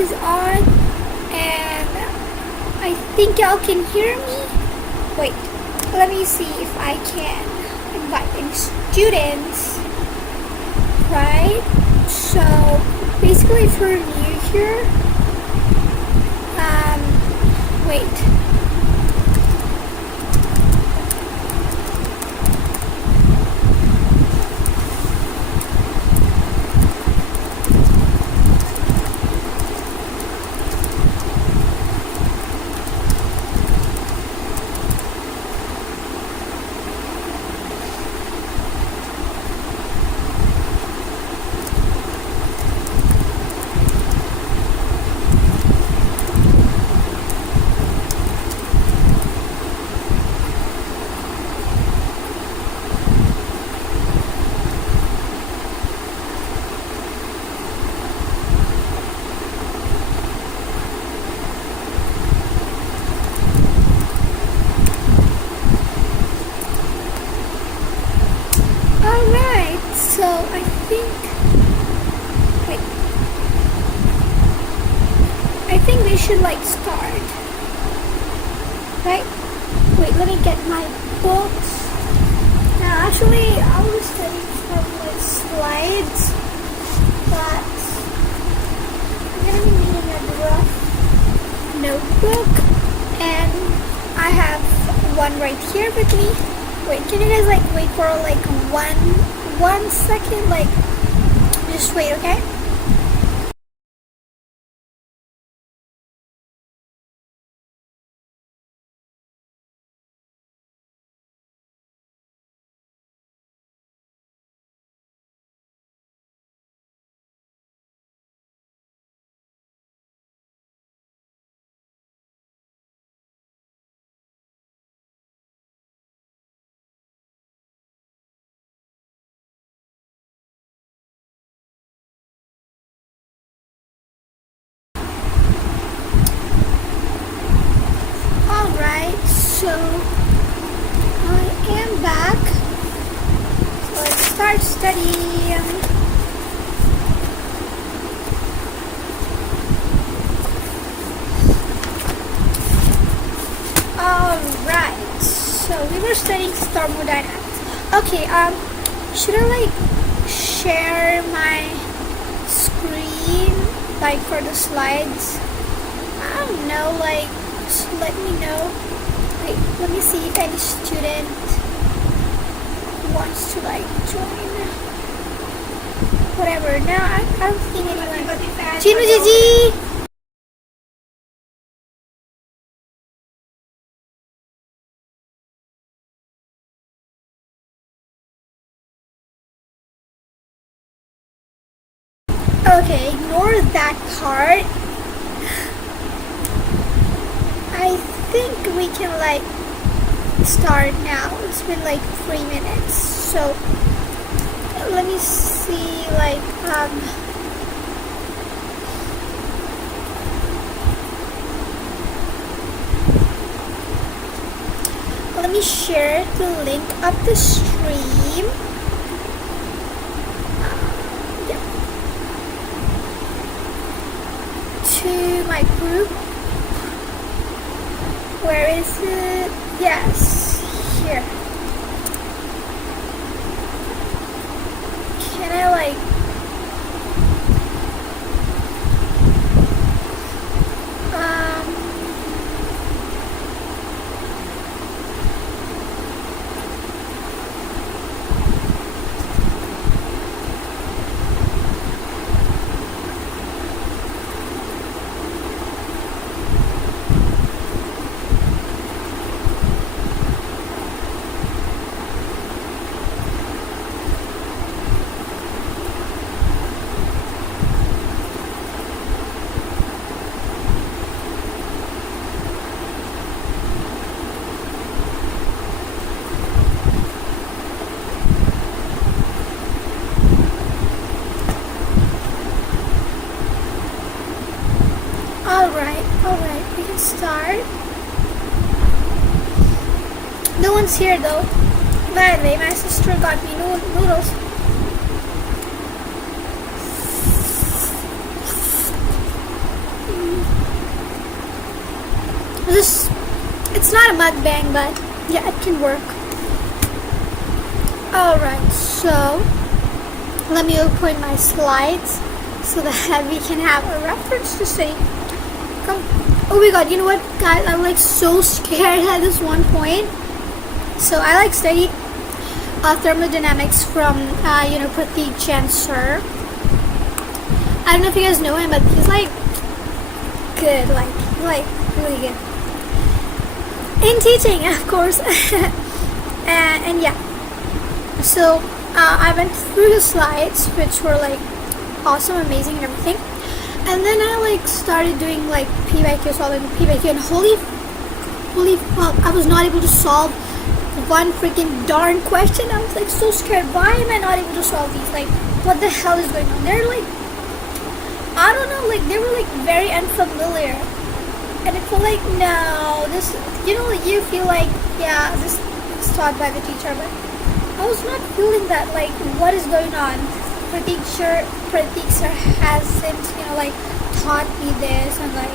is on, and I think y'all can hear me. Wait, let me see if I can invite any students. Right? So basically, if you're new here, wait. So I think we should like start, right? Wait, let me get my books. Now actually I was studying from like slides, but I'm gonna be needing a rough notebook, and I have one right here with me. Wait, can you guys like wait for like one second, like just wait, okay? Alright, so I am back. So let's start studying. Alright, so we were studying thermodynamics. Okay, should I like share my screen like for the slides? I don't know, like just let me know. Wait, let me see if any student wants to like join. Whatever. Now I don't think anyone. Chino Gigi! Okay, ignore that part. I think we can like start now. It's been like 3 minutes. So let me see like let me share the link of the stream. To my group. Where is it? Yes, here. Can I like Alright, we can start. No one's here though. By the way, my sister got me noodles. This, it's not a mukbang, but yeah, it can work. Alright, so let me open my slides so that we can have a reference to say. Come. Oh my god, you know what, guys? I'm like so scared at this one point. So I like study thermodynamics from Pratik Jain sir. I don't know if you guys know him, but he's like good, like really good in teaching, of course. and yeah, so I went through the slides, which were like awesome, amazing, and everything. And then I like started doing like PYQ, solving PYQ, and holy fuck, I was not able to solve one freaking darn question. I was like so scared. Why am I not able to solve these? Like, what the hell is going on? They're like, I don't know, like they were like very unfamiliar. And it felt like, no, this, you feel like, yeah, this is taught by the teacher, but I was not feeling that, like, what is going on? Pratik sir hasn't, like, taught me this, and like,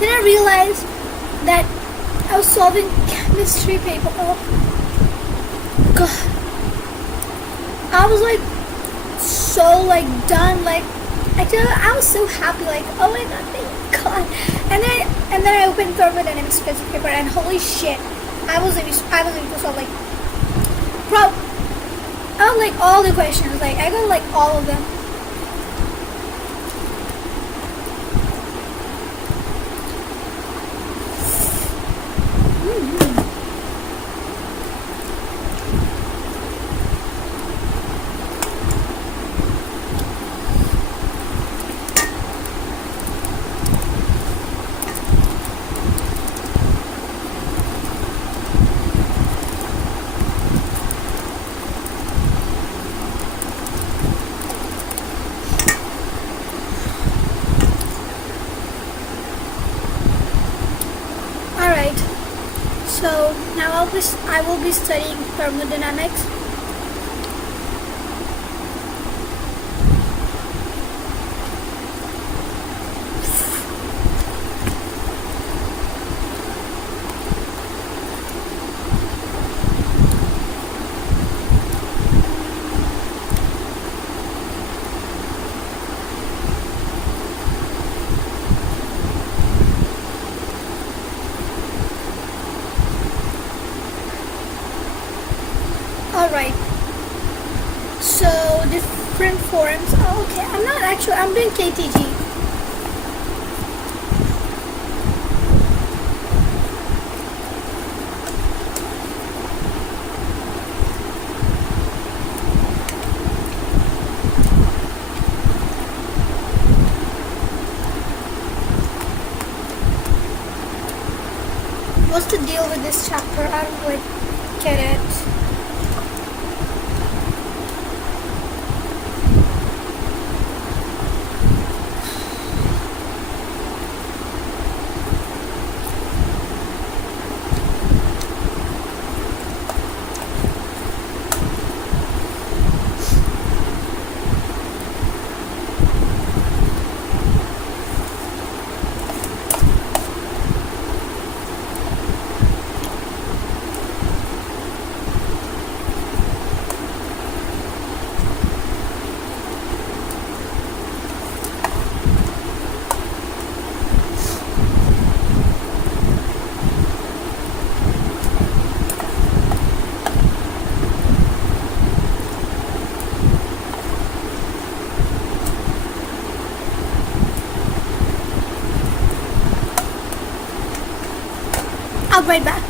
then I realized that I was solving chemistry paper. Oh, God. I was like, so like done, like I was so happy, like, oh my god, thank god. And then I opened thermodynamics paper, and holy shit, I was able to solve like like all the questions. Like I got like all of them. So now I will be studying thermodynamics. Alright, so different forms. Oh, okay, I'm doing KTG. What's the deal with this chapter? I don't like get it. I'll be right back.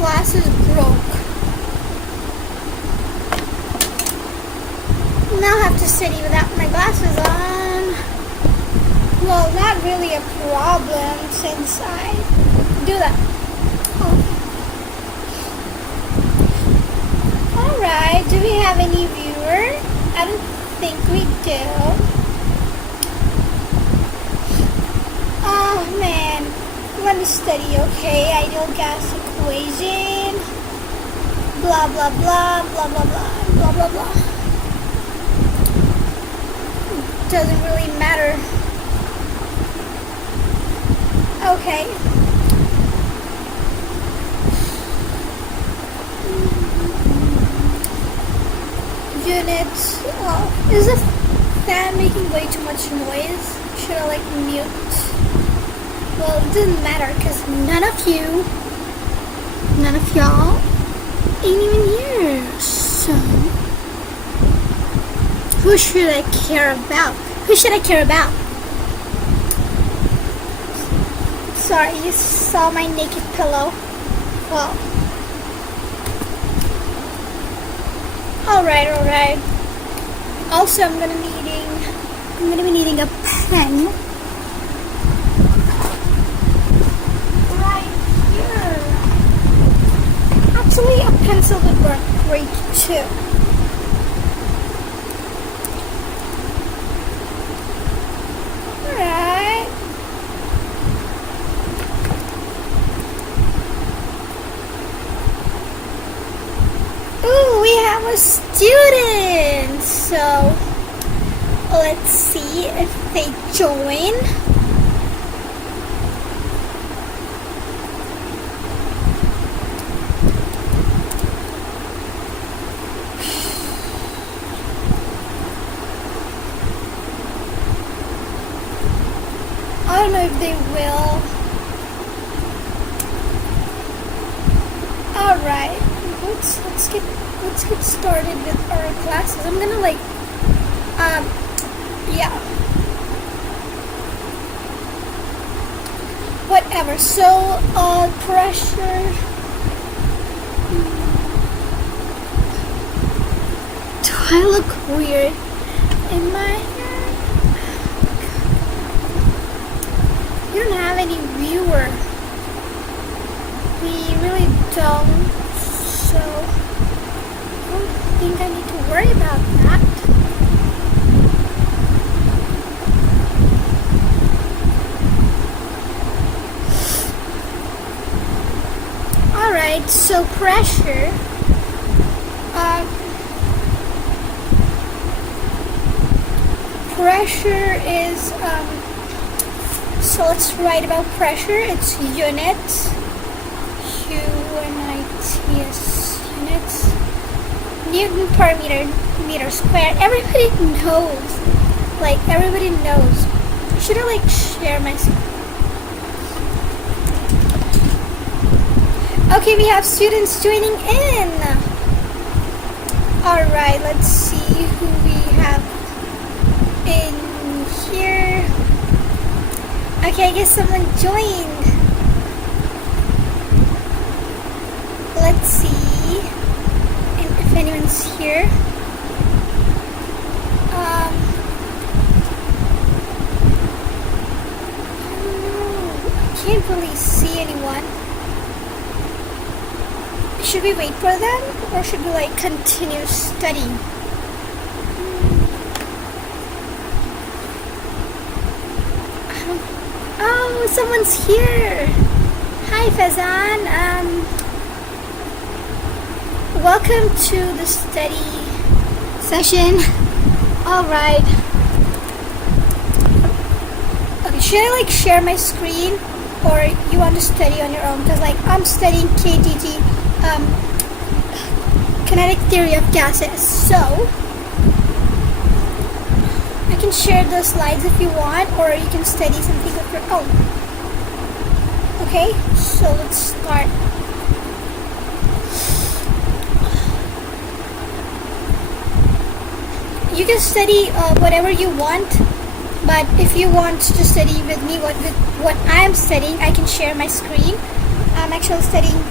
glasses broke. Now I have to study without my glasses on. Well, not really a problem since I do that. Alright, do we have any viewer? I don't think we do. Oh man, I'm gonna study, okay? Ideal gas equation. Blah blah blah, blah blah blah, blah blah blah. Doesn't really matter. Okay. Units. Is the fan making way too much noise? Should I like mute? Well, it doesn't matter because none of y'all ain't even here. So, who should I care about? Who should I care about? Sorry, you saw my naked pillow. Well, alright. Also, I'm gonna be needing a pen. Right here. Actually, a pencil would work great too. Alright. Ooh, we have a student. So, let's see if they join. I don't know if they will. Alright, let's get started with our classes. I'm gonna yeah. Whatever. So, pressure. Do I look weird in my hair? We don't have any viewer. We really don't. So, I don't think I need to worry about that. Alright, so pressure. Pressure is, so let's write about pressure. It's units. U-N-I-T-S, units. Newton per meter squared. Everybody knows. Like, everybody knows. Should I, like, share my screen? Okay, we have students joining in. Alright, let's see who we have in here. Okay, I guess someone joined. Let's see if anyone's here. I don't know. I can't really see anyone. Should we wait for them, or should we like continue studying? Oh, someone's here. Hi, Fazan. Welcome to the study session. All right. Okay, should I like share my screen, or you want to study on your own? Because like I'm studying KTT. Kinetic theory of gases. So I can share the slides if you want, or you can study something of your own. Okay, so let's start. You can study whatever you want, but if you want to study with me what I am studying, I can share my screen. I'm actually studying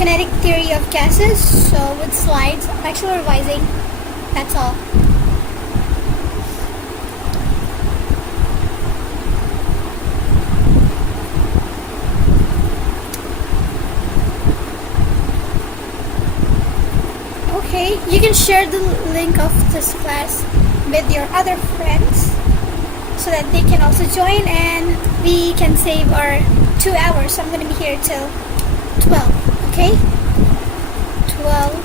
kinetic theory of gases. So with slides, I'm actually revising. That's all. Okay, you can share the link of this class with your other friends so that they can also join and we can save our 2 hours. So I'm going to be here till 12, okay? 12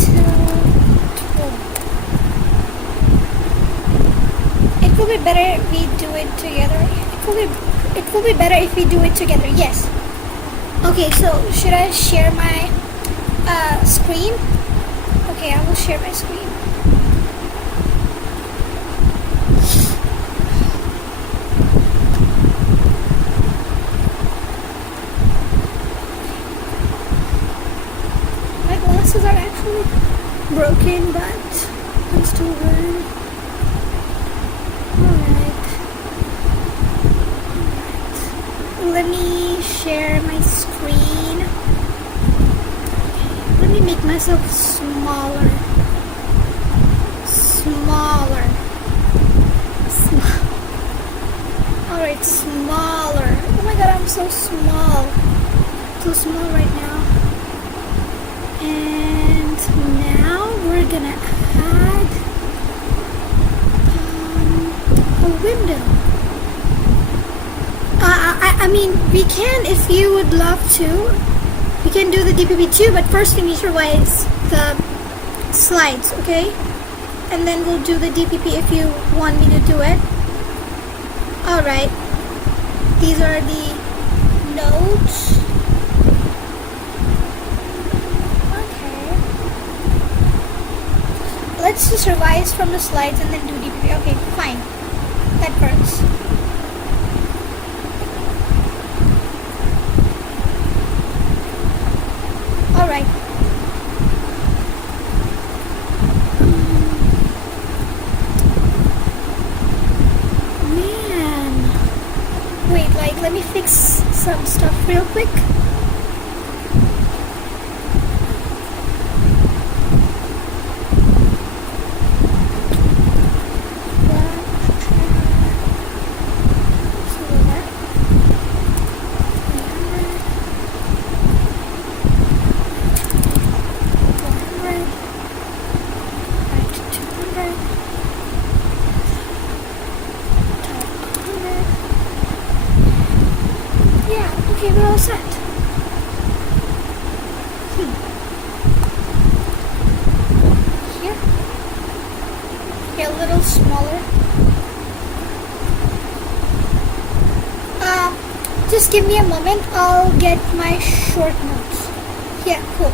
till 12. It will be better if we do it together. It will be better if we do it together, yes. Okay, so should I share my screen? Okay, I will share my screen. My glasses are actually broken, but I'm still good. Alright. Let me share my screen. Let me make myself smaller. Alright, smaller. Oh my god, I'm so small. So small right now. And now we're gonna add a window. I mean, we can, if you would love to. We can do the DPP too, but first we need to revise the slides, okay? And then we'll do the DPP if you want me to do it. Alright. These are the notes. Okay. Let's just revise from the slides and then do DPP. Okay, fine. That works. Alright. Man. Wait, like, let me fix some stuff real quick. Okay, we're all set. Here. Okay, a little smaller. Just give me a moment. I'll get my short notes. Yeah, cool.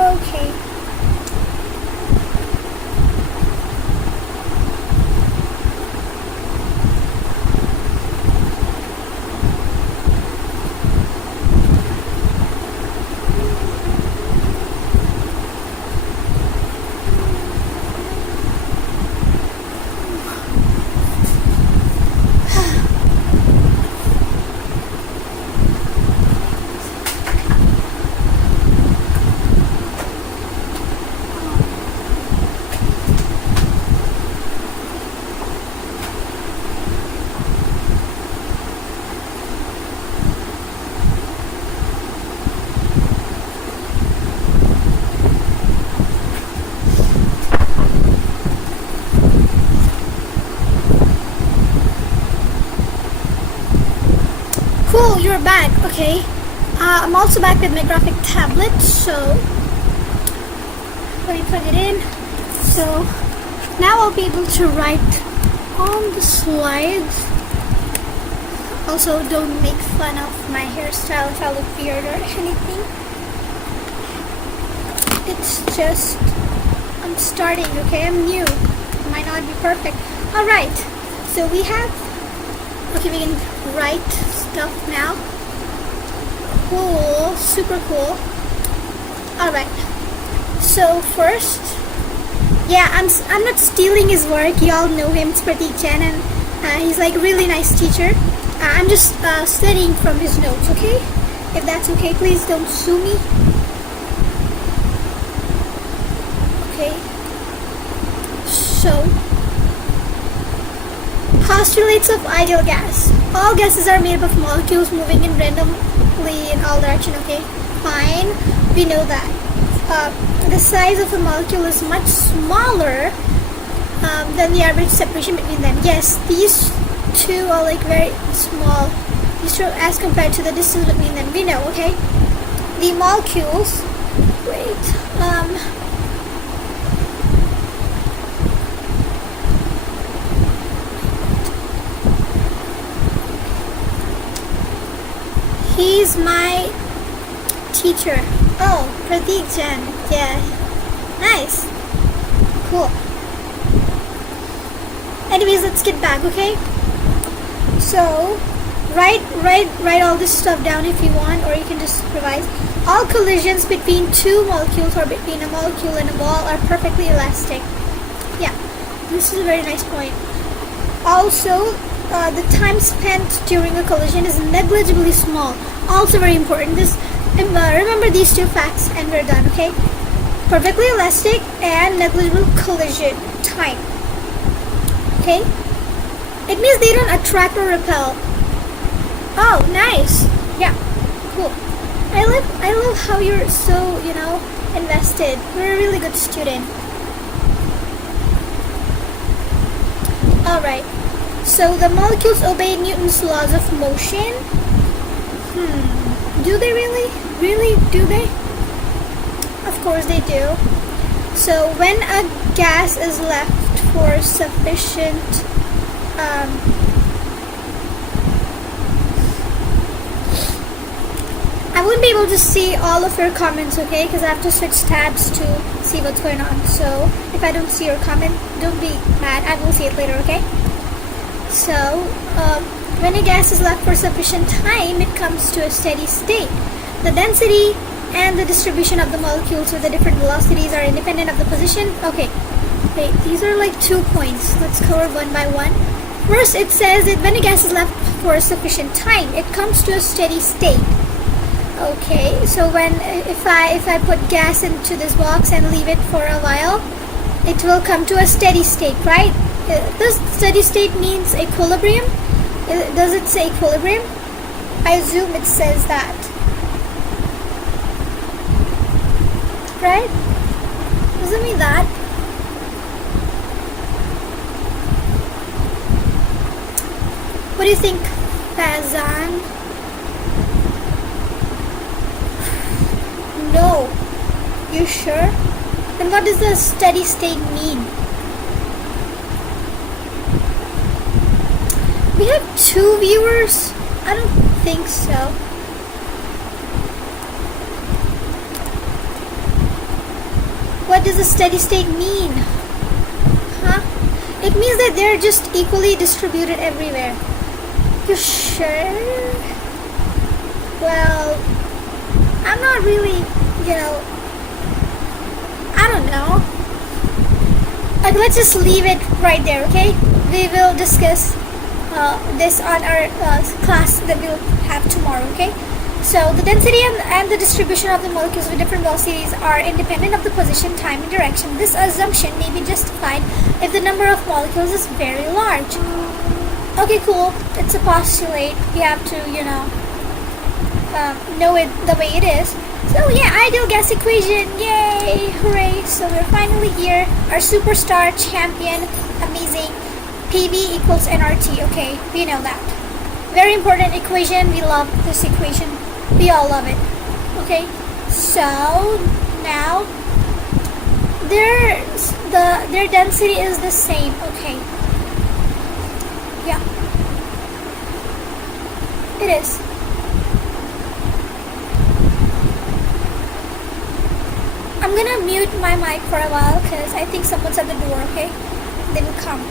Okay. Cool, you're back. Okay. I'm also back with my graphic tablet, so let me plug it in. So now I'll be able to write on the slides. Also, don't make fun of my hairstyle if I look weird or anything. It's just, I'm starting, okay? I'm new. Might not be perfect. Alright, so we have, okay, we can write stuff now. Cool, super cool. Alright, So first, yeah, I'm not stealing his work. Y'all know him, it's Pratik Chen, and he's like a really nice teacher. I'm just studying from his notes, okay? If that's okay, please don't sue me. Okay. So, postulates of ideal gas. All gases are made up of molecules moving in randomly in all direction. Okay, fine. We know that. The size of a molecule is much smaller than the average separation between them. Yes, these two are like very small. These two as compared to the distance between them. We know. Okay, the molecules. Wait. He's my teacher. Oh, Pratik Chen. Yeah. Nice. Cool. Anyways, let's get back, okay? So, write all this stuff down if you want, or you can just revise. All collisions between two molecules or between a molecule and a ball are perfectly elastic. Yeah, this is a very nice point. Also, the time spent during a collision is negligibly small. Also very important. Remember these two facts and we're done, okay? Perfectly elastic and negligible collision time. Okay? It means they don't attract or repel. Oh, nice. Yeah, cool. I love how you're so, invested. You're a really good student. Alright. So the molecules obey Newton's laws of motion. Do they really? Really? Do they? Of course they do. So when a gas is left for sufficient I wouldn't be able to see all of your comments, okay? Because I have to switch tabs to see what's going on. So if I don't see your comment, don't be mad. I will see it later, okay? So when a gas is left for sufficient time, it comes to a steady state. The density and the distribution of the molecules with the different velocities are independent of the position. Okay, wait, these are like 2 points. Let's cover one by one. First, it says that when a gas is left for a sufficient time, it comes to a steady state. Okay, so if I put gas into this box and leave it for a while, it will come to a steady state, right? Does steady state means equilibrium? Does it say equilibrium? I assume it says that. Right? Does it mean that? What do you think, Fazan? No. You sure? Then what does the steady state mean? We have 2 viewers? I don't think so. What does a steady state mean? Huh? It means that they're just equally distributed everywhere. You sure? Well, I'm not really, I don't know. Like, let's just leave it right there, okay? We will discuss this on our class that we'll have tomorrow, okay? So the density and the distribution of the molecules with different velocities are independent of the position, time, and direction. This assumption may be justified if the number of molecules is very large. Okay, cool. It's a postulate. You have to, know it the way it is. So yeah, ideal gas equation. Yay! Hooray! So we're finally here. Our superstar champion. Amazing. PV equals nRT. Okay, we know that. Very important equation. We love this equation. We all love it. Okay, so now their density is the same. Okay, yeah, it is. I'm gonna mute my mic for a while because I think someone's at the door. Okay, they will come.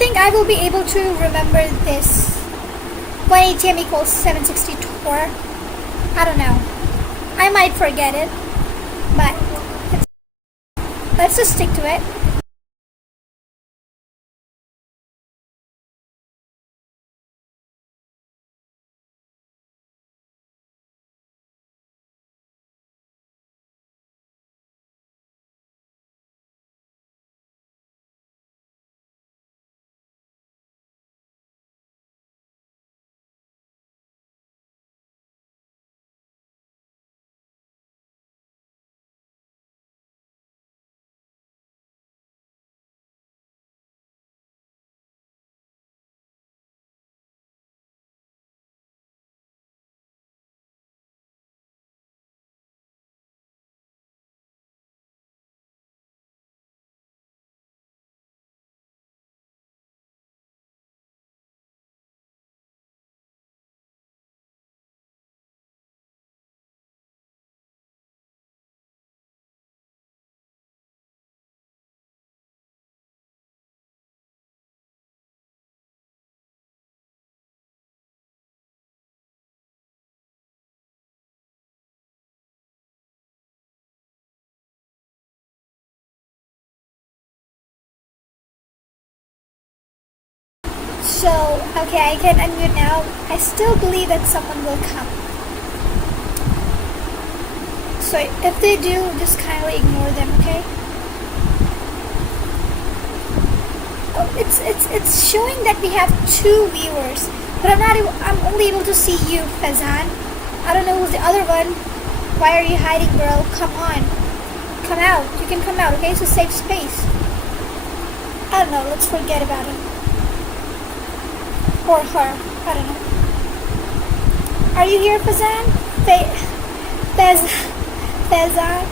think I will be able to remember this. 1 ATM equals 764. I don't know. I might forget it, but let's just stick to it. So, okay, I can unmute now. I still believe that someone will come. So if they do, just kindly ignore them, okay? Oh, it's showing that we have 2 viewers, but I'm only able to see you, Fazan. I don't know who's the other one. Why are you hiding, bro? Come on. Come out. You can come out, okay? It's a safe space. I don't know, let's forget about him. Or her. I don't know. Are you here, Fazan? Fazan?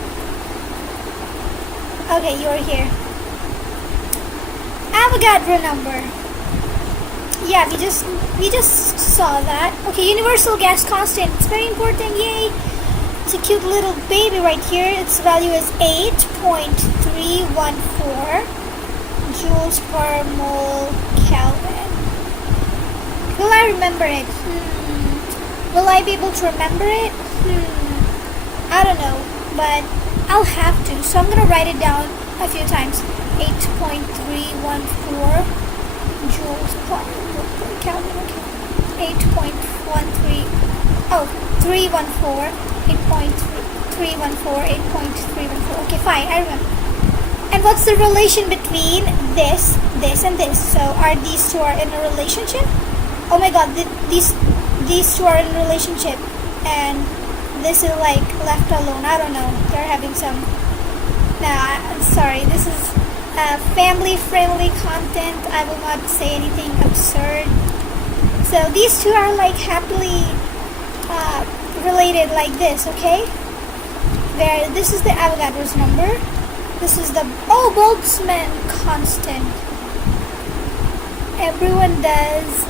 Okay, you're here. Avogadro number. Yeah, we just saw that. Okay, universal gas constant. It's very important. Yay! It's a cute little baby right here. Its value is 8.314 joules per mole Kelvin. Will I remember it? Will I be able to remember it? I don't know, but I'll have to. So I'm gonna write it down a few times. 8.314 joules per Kelvin. Okay. 8.13. Oh, 314. 8.314. 8.314. Okay, fine. I remember. And what's the relation between this, and this? So are these two are in a relationship? Oh my God, these two are in a relationship, and this is like left alone. I don't know. They're having some. Nah, I'm sorry. This is family-friendly content. I will not say anything absurd. So these two are like happily related like this. Okay. This is the Avogadro's number. This is the Boltzmann constant. Everyone does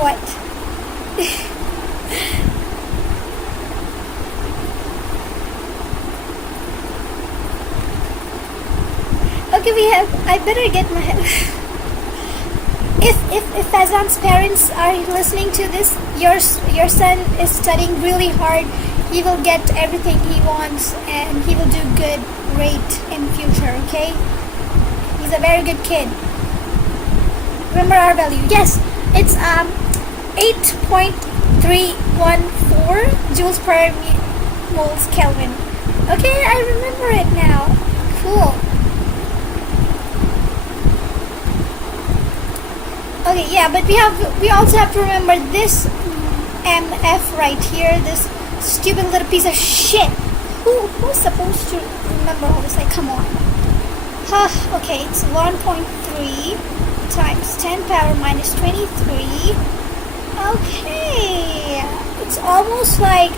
what? Okay, I better get my if Fazan's parents are listening to this, your son is studying really hard. He will get everything he wants, and he will do great in future. Okay, he's a very good kid. Remember our value. Yes, it's 8.314 joules per moles Kelvin. Okay, I remember it now. Cool. Okay, yeah, but we also have to remember this MF right here. This stupid little piece of shit. Who's supposed to remember all this? Like, come on. Okay, it's 1.3 times 10 power minus 23. Okay, it's almost like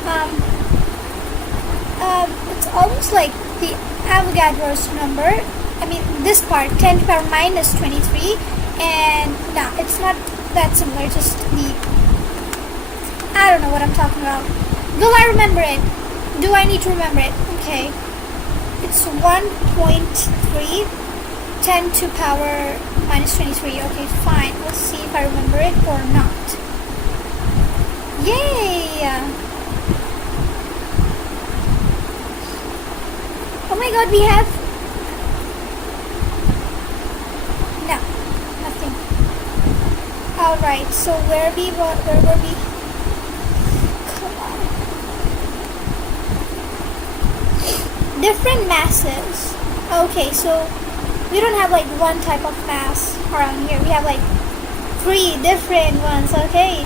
the Avogadro's number. I mean, this part, 10 power minus 23, and no, it's not that similar. Just I don't know what I'm talking about. Will I remember it? Do I need to remember it? Okay, it's 1.3 10 to power minus 23. Okay, fine. Let's see if I remember it or not. Yay! Oh my god, we have... No, nothing. Alright, so where were we? Come on. Different masses. Okay, so we don't have like one type of mass around here. We have like 3 different ones, okay?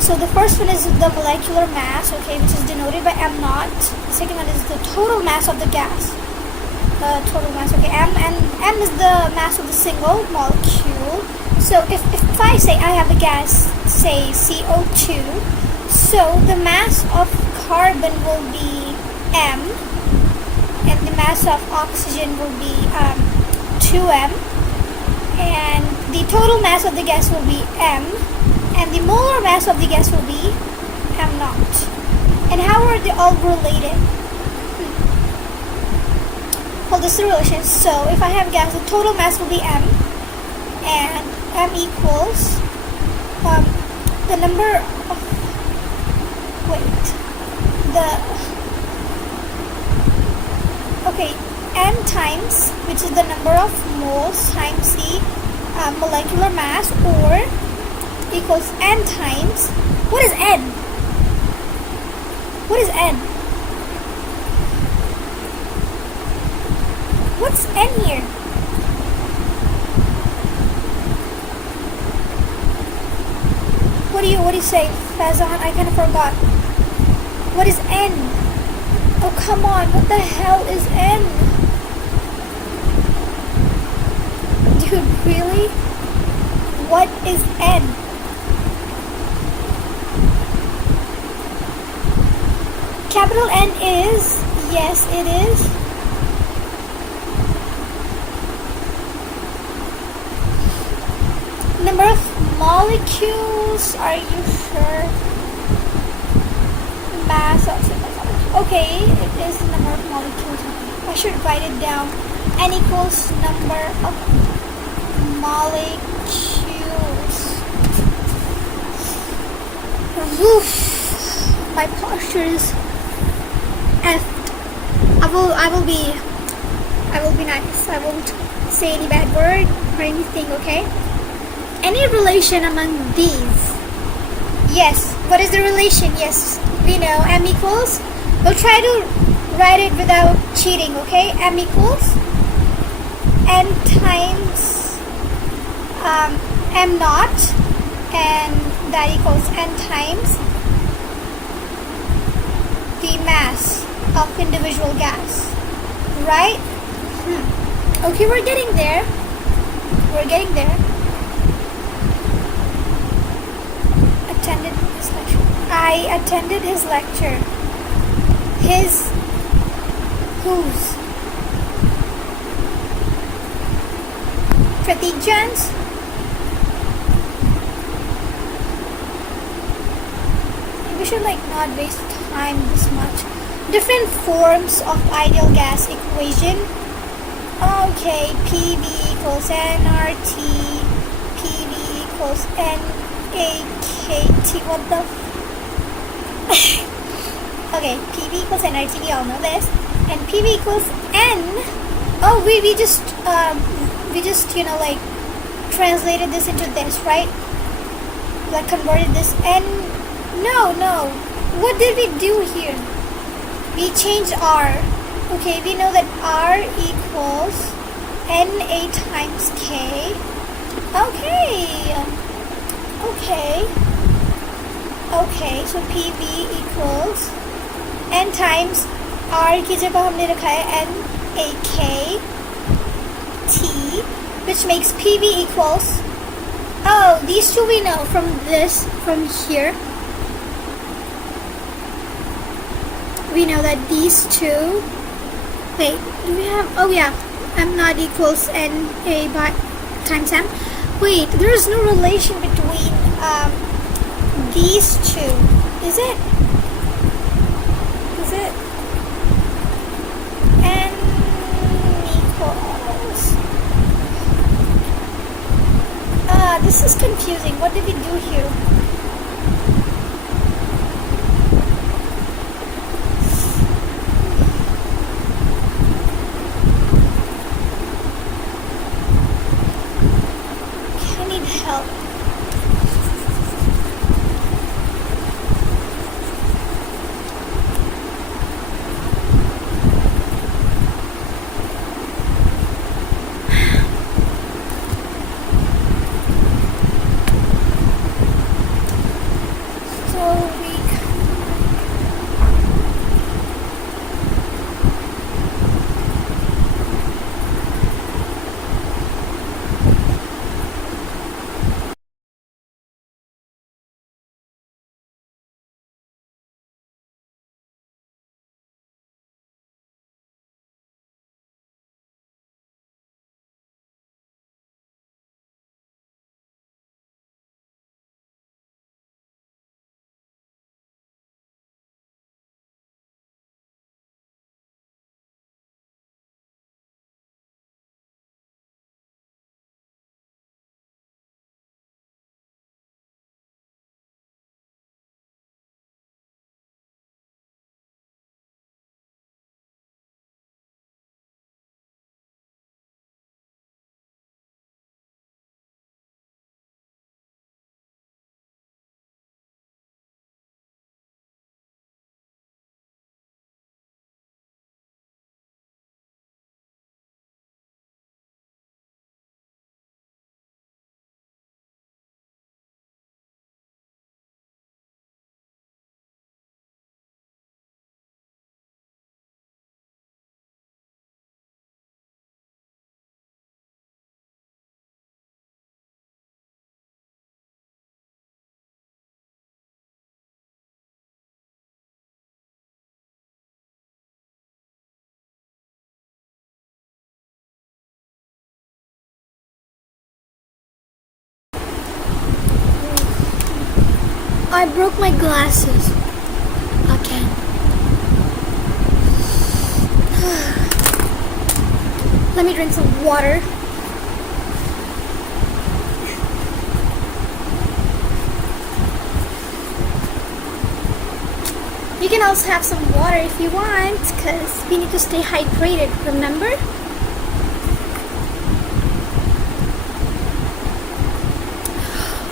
So the first one is the molecular mass, okay, which is denoted by m naught. The second one is the total mass of the gas. Total mass, okay, and m is the mass of the single molecule. So if I say I have a gas, say CO2, so the mass of carbon will be m, and the mass of oxygen will be 2m, and the total mass of the gas will be m, and the molar mass of the gas will be m naught. And how are they all related? Well, this is the relation. So if I have gas, the total mass will be m, and m equals the number of n times, which is the number of moles times the molecular mass, or equals n times, what is n? What is n? What's n here? What do you say, Fazan? I kind of forgot. What is n? Oh, come on, what the hell is n? Dude, really? What is n? Capital N is, yes it is. Number of molecules, are you sure? Mass of, okay, it is the number of molecules. I should write it down. N equals number of molecules. Oof, my posture is effed. I will be nice. I won't say any bad word or anything, okay? Any relation among these? Yes. What is the relation? Yes, we know m equals. We'll try to write it without cheating, okay? M equals n times m naught, and that equals n times the mass of individual gas, right? Okay, we're getting there. We're getting there. Attended his lecture. I attended his lecture. Whose? Pratik Jan's? We should like not waste time this much. Different forms of ideal gas equation. Okay, PV equals nRT, PV equals NAKT. What the? Okay, PV equals nRT. We all know this, and PV equals N. Oh, we just like translated this into this, right? Like converted this N. No. What did we do here? We changed R. Okay, we know that R equals Na times K. Okay, so PV equals N times R की जगह हमने रखा है NaKT, which makes PV equals, oh, these two we know from here. We know that these two, wait, do we have, oh yeah, M naught equals Na by times M. Wait, there is no relation between these two, is it? N equals This is confusing. What did we do here? Okay, I need help. I broke my glasses again. Let me drink some water. You can also have some water if you want, because we need to stay hydrated, remember?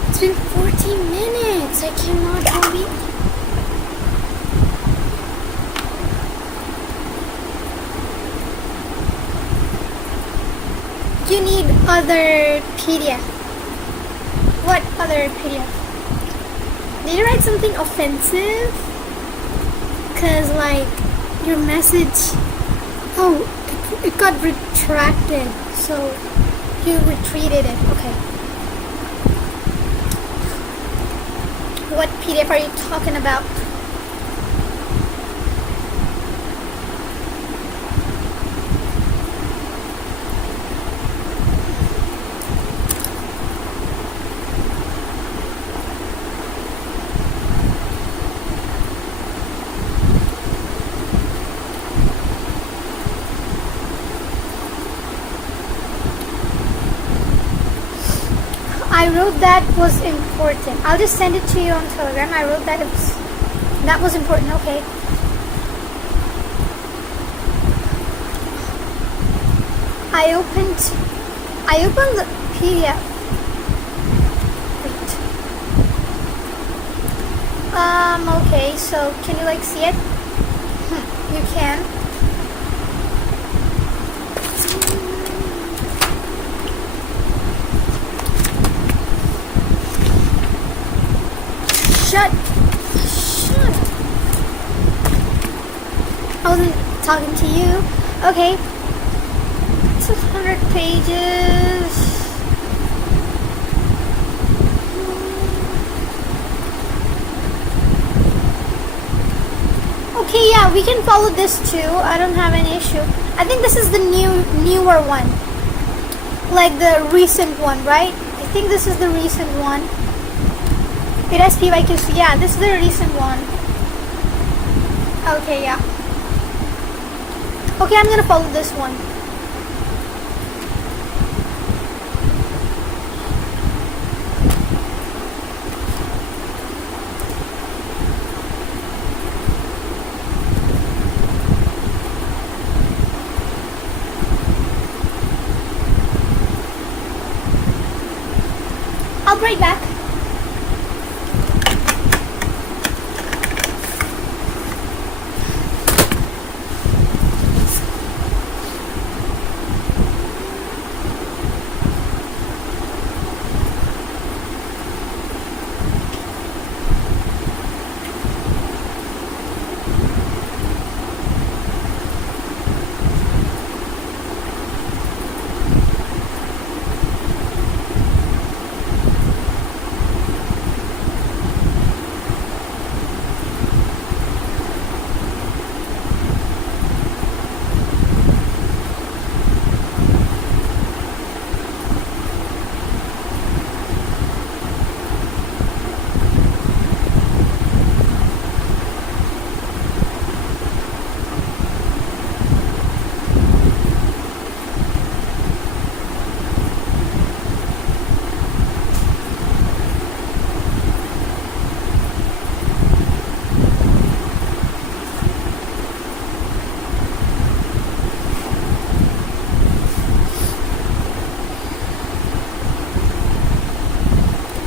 It's been 14 minutes. I cannot believe. You need other PDF. What other PDF? Did you write something offensive? Cause like your message, oh, it got retracted. So you retweeted it. Okay. What PDF are you talking about? I wrote that was important. I'll just send it to you on Telegram. I wrote that that was important. Okay. I opened the PDF. Wait. Okay, so can you like see it? You can. Shut up. I wasn't talking to you. Okay. 600 pages. Okay, yeah, we can follow this too. I don't have any issue. I think this is the newer one. Like the recent one, right? I think this is the recent one. It has PYQs. Yeah, this is the recent one. Okay, yeah. Okay, I'm gonna follow this one. I'll be right back.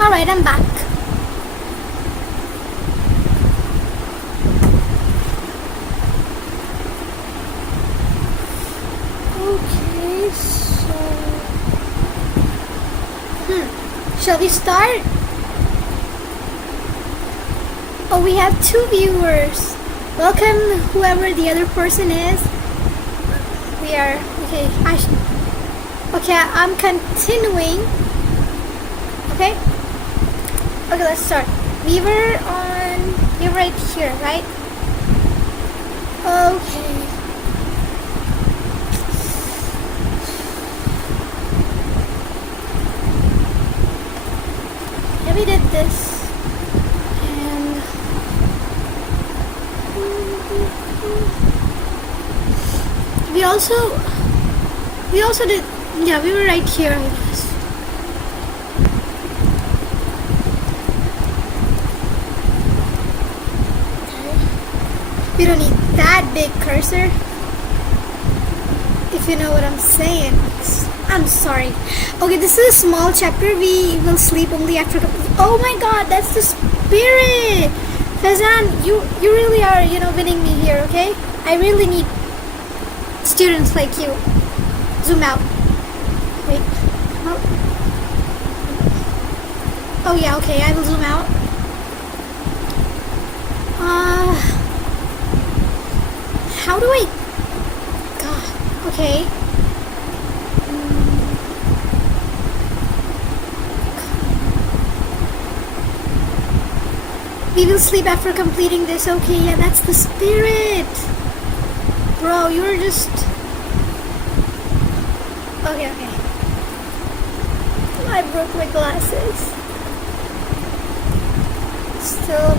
Alright, I'm back. Okay, so... Shall we start? Oh, we have 2 viewers. Welcome, whoever the other person is. We are... Okay, okay, I'm continuing. Okay? Okay, let's start. You're right here, right? Okay. Yeah, we did this. And we also did, yeah, we were right here, I guess. We don't need that big cursor, if you know what I'm saying. I'm sorry. Okay, this is a small chapter. We will sleep only after. Oh my god, that's the spirit! Fazan, you really are, winning me here, okay? I really need students like you. Zoom out. Wait. Oh yeah, okay, I will zoom out. How do I... God, okay. We will sleep after completing this. Okay, yeah, that's the spirit. Bro, you're just... Okay. I broke my glasses. Still,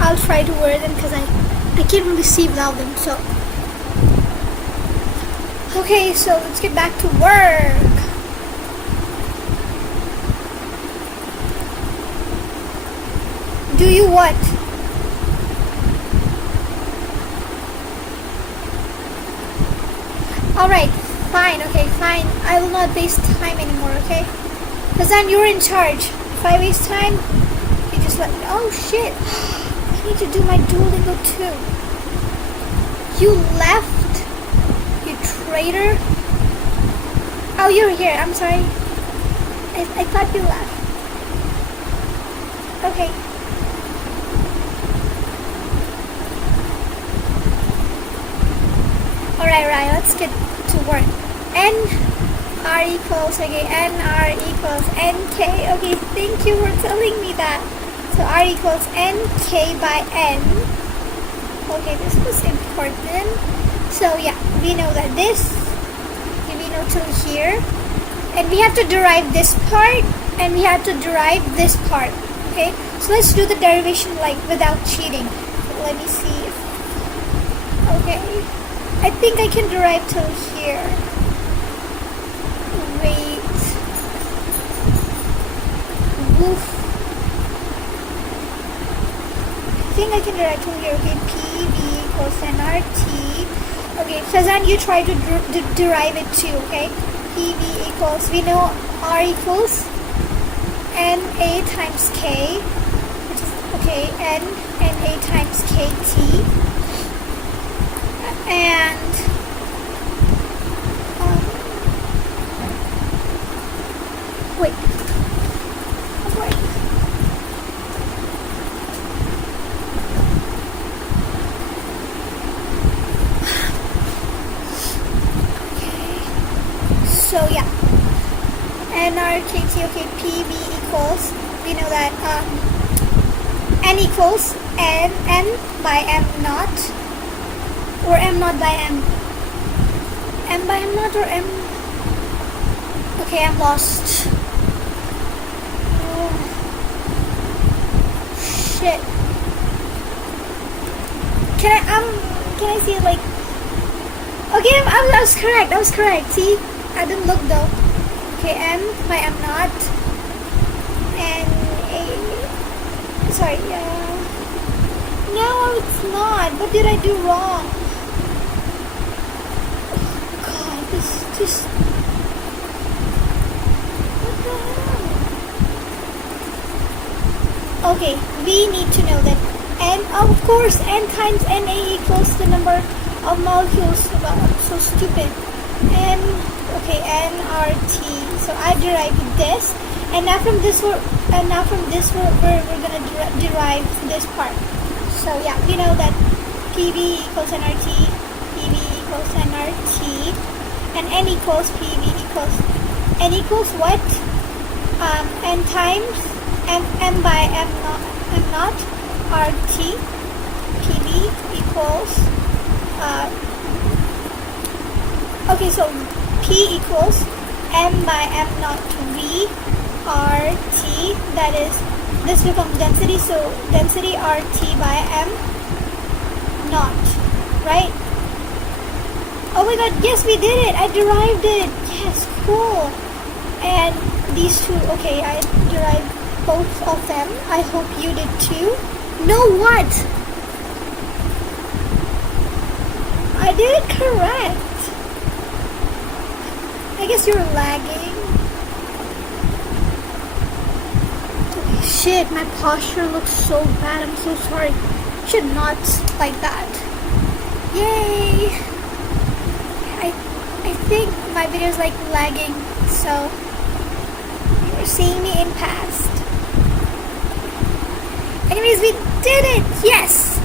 I'll try to wear them because I can't really see without them, so... Okay, so let's get back to work. Do you what? Alright, fine, okay, fine. I will not waste time anymore, okay? Because then you're in charge. If I waste time, you just let me... Oh, shit. I need to do my Duolingo too. You left? Traitor? Oh, you're here. I'm sorry. I thought you left. Okay. Alright, let's get to work. NR equals, okay, NR equals NK. Okay, thank you for telling me that. So R equals NK by N. Okay, this was important. So yeah, we know that this, okay, we know till here, and we have to derive this part, and we have to derive this part, okay? So let's do the derivation like without cheating. Let me see. Okay, I think I can derive till here. Wait. Woof. I think I can derive till here, okay? PV equals nRT. Okay, Fazan, you try to derive it too, okay? PV equals, we know R equals NA times K, which is, okay, NA times KT, and wait, so yeah, nRKT, okay, PV equals, we know that N equals N by M naught, or M naught by M. M by M naught or M, okay, I'm lost. Oh, shit. Can I see it like, okay, I was correct, see? I didn't look though. Okay, M by M naught, and sorry, no, it's not. What did I do wrong? Oh, God, this just, what the hell? Okay, we need to know that N, of course, N times Na equals the number of molecules. Wow, I'm so stupid. N, okay, nRT. So I derived this, and now from this we're gonna derive this part. So yeah, we know that PV equals nRT, PV equals nRT, and N equals PV equals N equals what? N times M by M naught RT. PV equals okay, so P equals M by M naught V RT, that is, this becomes density, so density RT by M naught, right? Oh my god, yes, we did it! I derived it! Yes, cool! And these two, okay, I derived both of them. I hope you did too. No, what? I did it correct! I guess you're lagging. Okay, shit, my posture looks so bad. I'm so sorry. Should not like that. Yay! I think my video is like lagging, so you're seeing me in past. Anyways, we did it! Yes!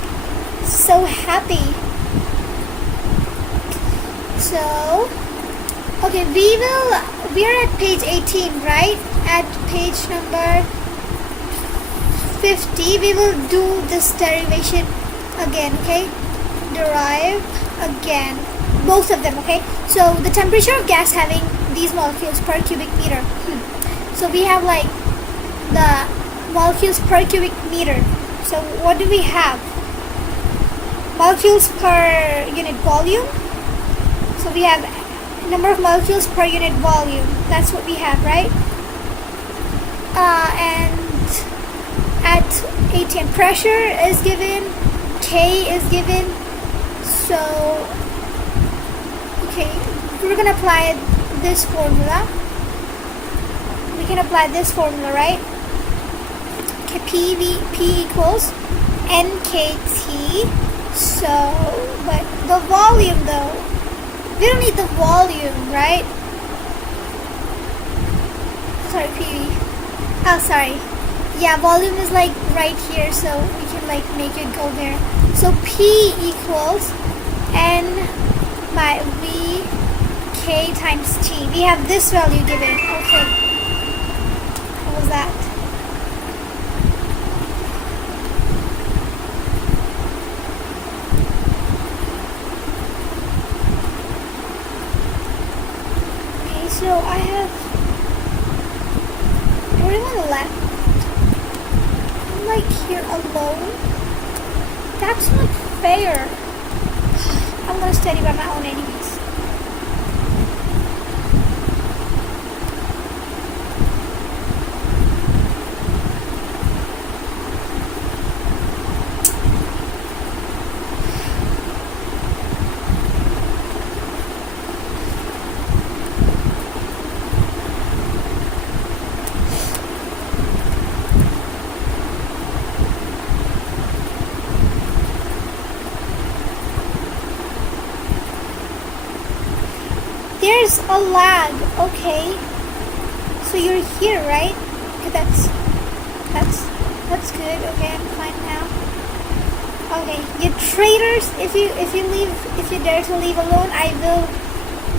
So happy. So, okay, we're at page 18, right? At page number 50, we will do this derivation again, okay? Derive again. Both of them, okay? So, the temperature of gas having these molecules per cubic meter. So, we have like the molecules per cubic meter. So, what do we have? Molecules per unit volume. So, we have number of molecules per unit volume. That's what we have, right? And at ATM, pressure is given, K is given. So, okay, we're gonna apply this formula. We can apply this formula, right? Okay, P equals NKT. So, but the volume though, we don't need the volume, right? Sorry, PV. Oh, sorry. Yeah, volume is like right here, so we can like make it go there. So P equals N by V K times T. We have this value given. Okay. What was that? So I have everyone left. I'm like here alone. That's not fair. I'm gonna study by my own anyways. there's a lag. Okay. So you're here, right? Okay, that's good. Okay, I'm fine now. Okay, you traitors! If you dare to leave alone, I will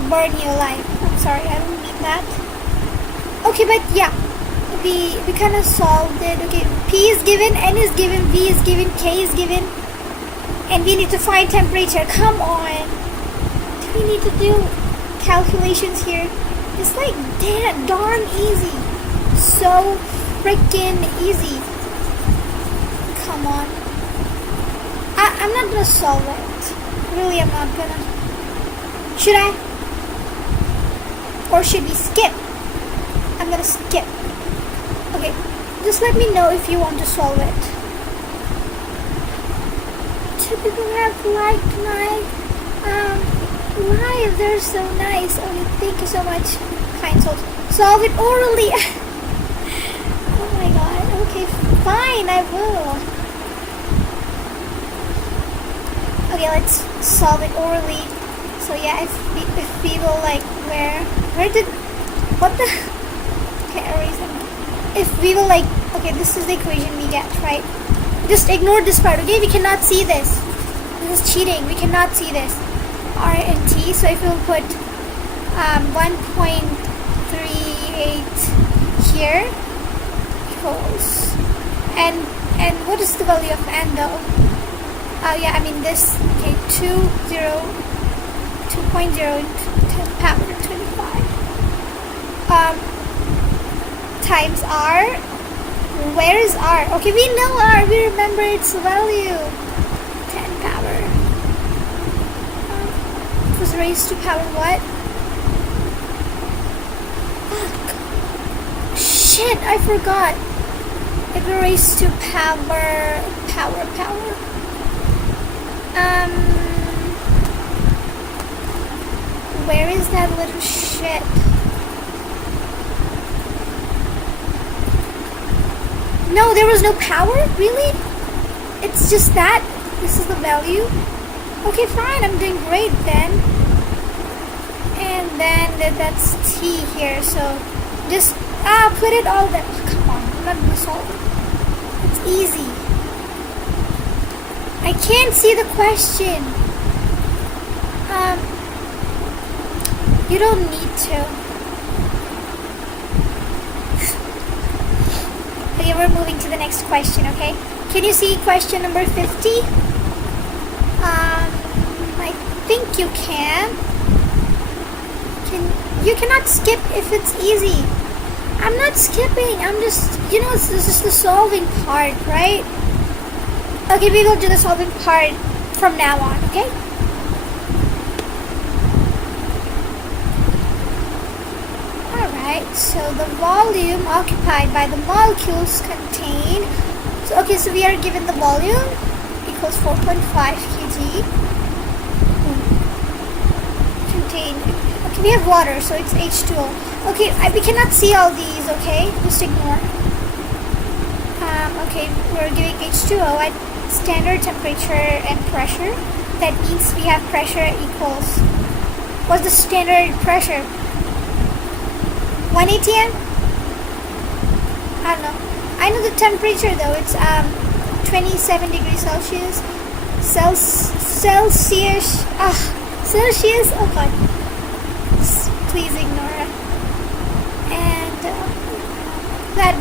burn you alive. I'm sorry, I don't mean that. Okay, but yeah, we kind of solved it. Okay, P is given, N is given, V is given, K is given, and we need to find temperature. Come on, do we need to do calculations here? It's like darn easy, so freaking easy. Come on. I'm not gonna solve it. Really, I'm not gonna. Should I? Or should we skip? I'm gonna skip. Okay, just let me know if you want to solve it. 2 people have liked my live. They're so nice. Okay, thank you so much. Kind souls. Solve it orally. Oh my god. Okay, fine, I will. Okay, let's solve it orally. So yeah, if we will like where did what the okay, erase them. If we will like okay, this is the equation we get, right? Just ignore this part, okay? We cannot see this. This is cheating. We cannot see this. R and T. So if we'll put 1.38 here equals and what is the value of N though? Yeah, I mean this, okay, 2.0 into 10 power 25 times R. Where is R? Okay, we know R, we remember its value. 10 power. It was raised to power what? Fuck. Shit, I forgot. It was raised to power. Where is that little shit? No, there was no power? Really? It's just that? This is the value? Okay, fine, I'm doing great then. And then that's T here, so just put it all there. Oh, come on, I'm not gonna solve it. It's easy. I can't see the question. You don't need to. Okay, we're moving to the next question, okay? Can you see question number 50? I think you can. You cannot skip if it's easy. I'm not skipping. I'm just, this is the solving part, right? Okay, we will do the solving part from now on, okay? Alright, so the volume occupied by the molecules contained. So we are given the volume equals 4.5 kg. Contained. Okay, we have water, so it's H2O. Okay, we cannot see all these, okay? Just ignore. Okay, we're giving H2O at standard temperature and pressure. That means we have pressure equals, what's the standard pressure? 1 atm? I don't know. I know the temperature though. It's 27 degrees Celsius. Celsius. Celsius. Oh god. Please ignore it. And that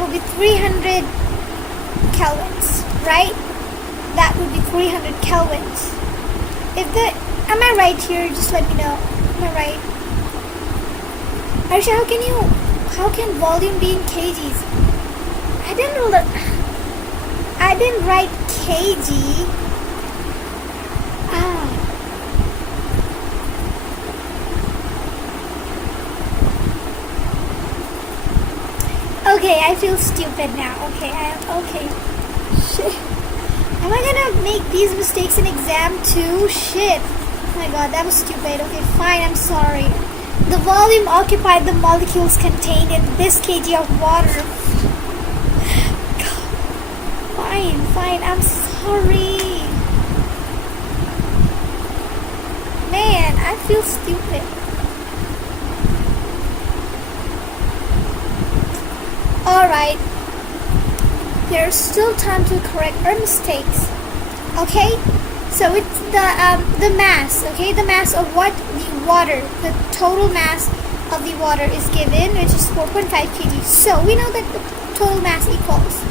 will be 300 kelvins, right? That would be 300 kelvins. Am I right here? Just let me know. Am I right? Aisha, how can volume be in kgs? I didn't write kg. Okay, I feel stupid now. Okay. Shit. Am I gonna make these mistakes in exam too? Shit. Oh my god, that was stupid. Okay, fine, I'm sorry. The volume occupied the molecules contained in this kg of water. Fine, I'm sorry. Man, I feel stupid. alright. There's still time to correct our mistakes. Okay? So it's the mass, okay? The mass of what? The water. The total mass of the water is given, which is 4.5 kg. So we know that the total mass equals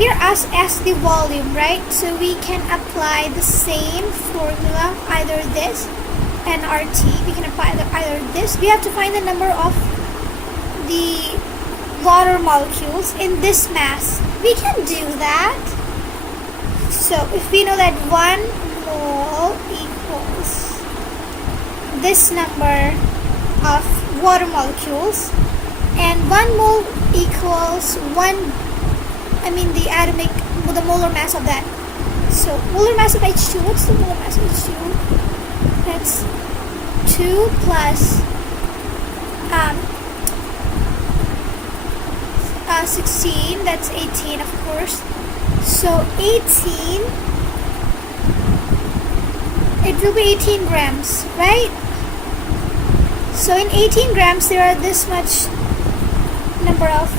we're asked the volume, right? So we can apply the same formula, either this and RT. We can apply either this. We have to find the number of the water molecules in this mass. We can do that. So if we know that 1 mole equals this number of water molecules, and 1 mole equals the molar mass of that. So molar mass of H2, what's the molar mass of H2? That's 2 plus 16, that's 18 of course. So 18, it will be 18 grams, right? So in 18 grams there are this much number of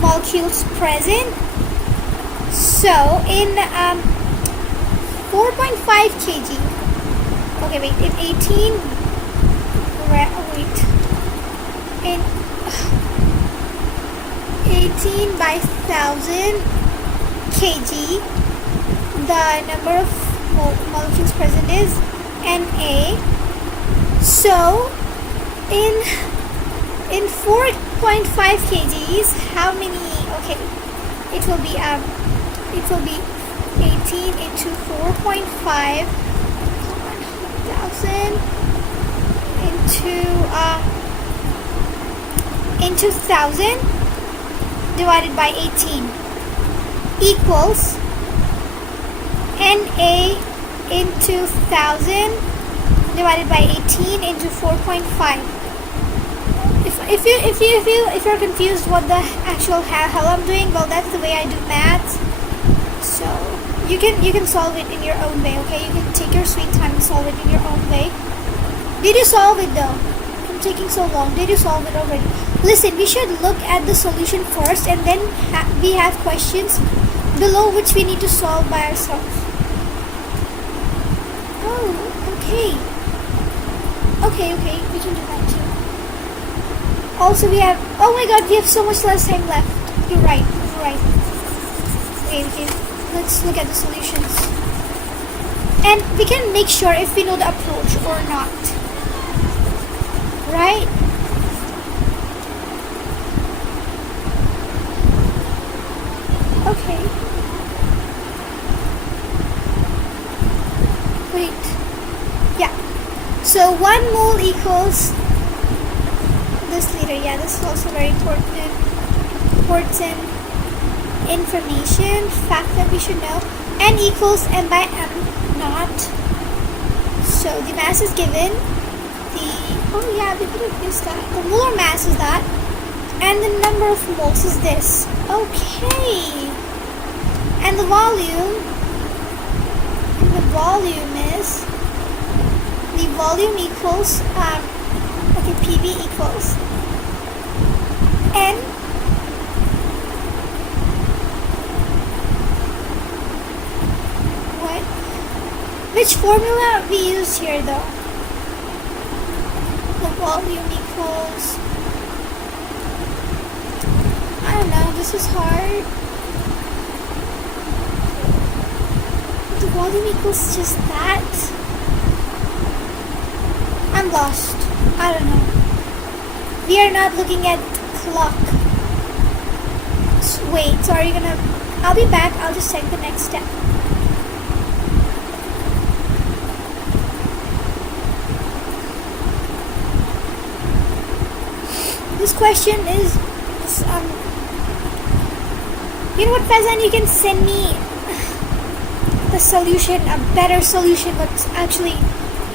molecules present. So in 4.5 kg, okay wait, in 18, in 18 by 1000 kg, the number of molecules present is Na. So in 4.5 kgs, how many? Okay, it will be 18 into 4.5 1000 into 1000 divided by 18 equals Na into 1000 divided by 18 into 4.5. If you're confused what the actual how I'm doing, well, that's the way I do maths. So you can solve it in your own way. Okay, you can take your sweet time and solve it in your own way. Did you solve it though? I'm taking so long. Did you solve it already? Listen, we should look at the solution first, and then we have questions below which we need to solve by ourselves. Oh, okay. Okay, we can do that too. Also, we have, oh my god, we have so much less time left. You're right. Okay, let's look at the solutions. And we can make sure if we know the approach or not. Right? Okay. Wait. Yeah. So 1 mole equals this liter. Yeah, this is also very important information, fact that we should know. N equals M by M naught. So the mass is given. Oh yeah, we could have used that. The molar mass is that. And the number of moles is this. Okay. And the volume is, the volume equals, PV equals N which formula we use here though? The volume equals, I don't know, this is hard. The volume equals just that. I'm lost. I don't know. We are not looking at clock. Wait, so are you gonna, I'll be back, I'll just check the next step. This question is, you know what, Faizan, you can send me the solution, a better solution, what's actually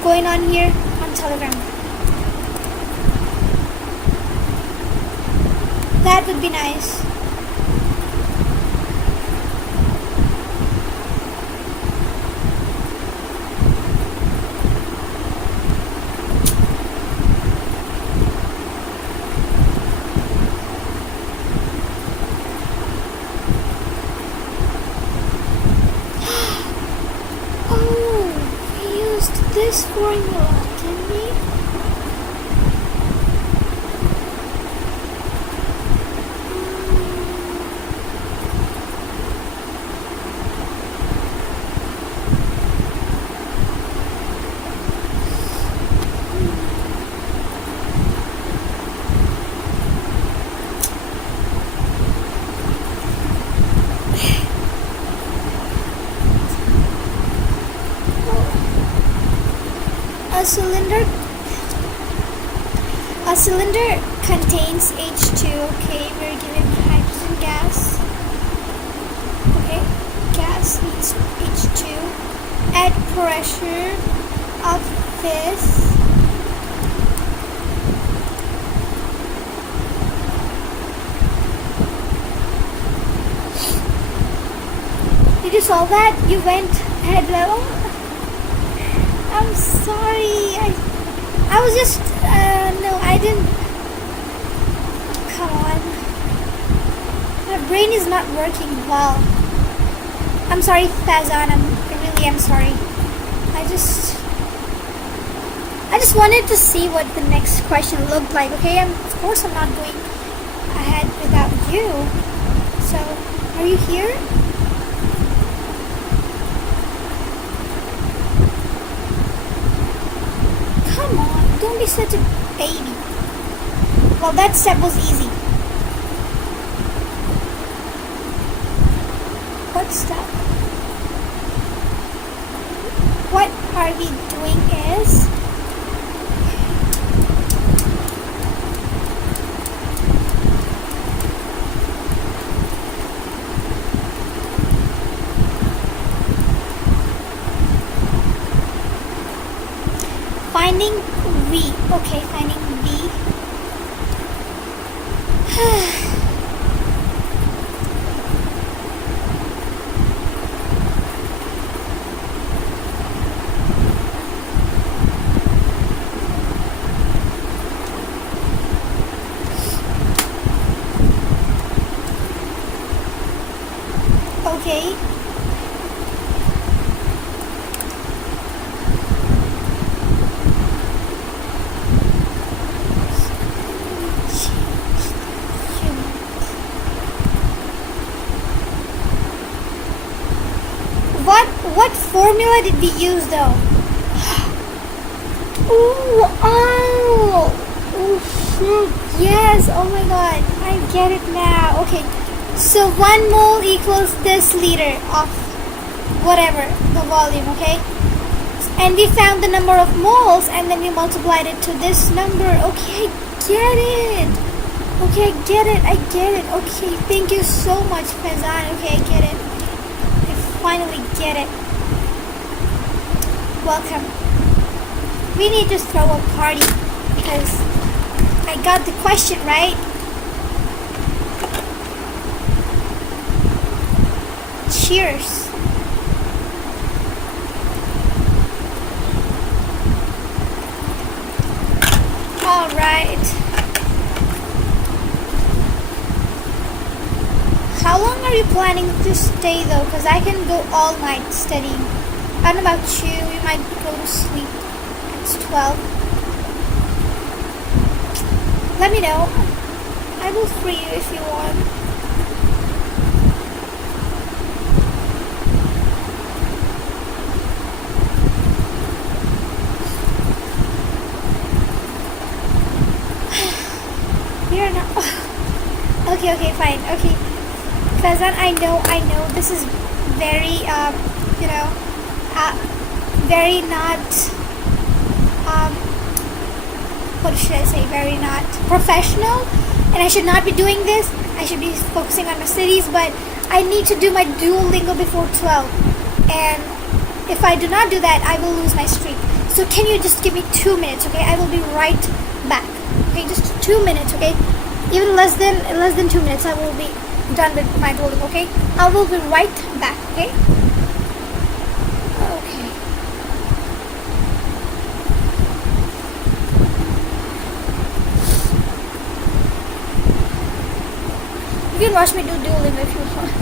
going on here on Telegram. That would be nice. this formula? Can we? A cylinder contains H2. Okay, we're given hydrogen gas. Okay, gas needs H2 at pressure of this. Did you solve that? You went head level? I'm sorry. I was just, no, I didn't. Come on. My brain is not working well. I'm sorry, Fazan. I really am sorry. I just wanted to see what the next question looked like, okay? Of course I'm not going ahead without you. So, are you here? Come on, don't be such a baby. Well, that step was easy. What step? What are we doing is finding V. Okay, finding V. Okay. What formula did we use though? Ooh, oh, shoot, yes, oh my god, I get it now. Okay, so 1 mole equals this liter of whatever, the volume, okay? And we found the number of moles and then we multiplied it to this number. Okay, I get it. Okay, I get it. Okay, thank you so much, Fazan. Okay, I get it. I finally get it. Welcome. We need to throw a party because I got the question right. Cheers. Alright. How long are you planning to stay though? Because I can go all night studying. I don't know about you, you might go to sleep. It's 12. Let me know. I will free you if you want. You're not. Okay, fine. Okay. Fazan, I know. This is very, very not, what should I say, very not professional, and I should not be doing this. I should be focusing on my studies, but I need to do my Duolingo before 12, and if I do not do that, I will lose my streak. So can you just give me 2 minutes, okay? I will be right back. Okay, just 2 minutes, okay? Even less than 2 minutes, I will be done with my Duolingo, okay? I will be right back, okay? You can watch me do Duolingo if you want.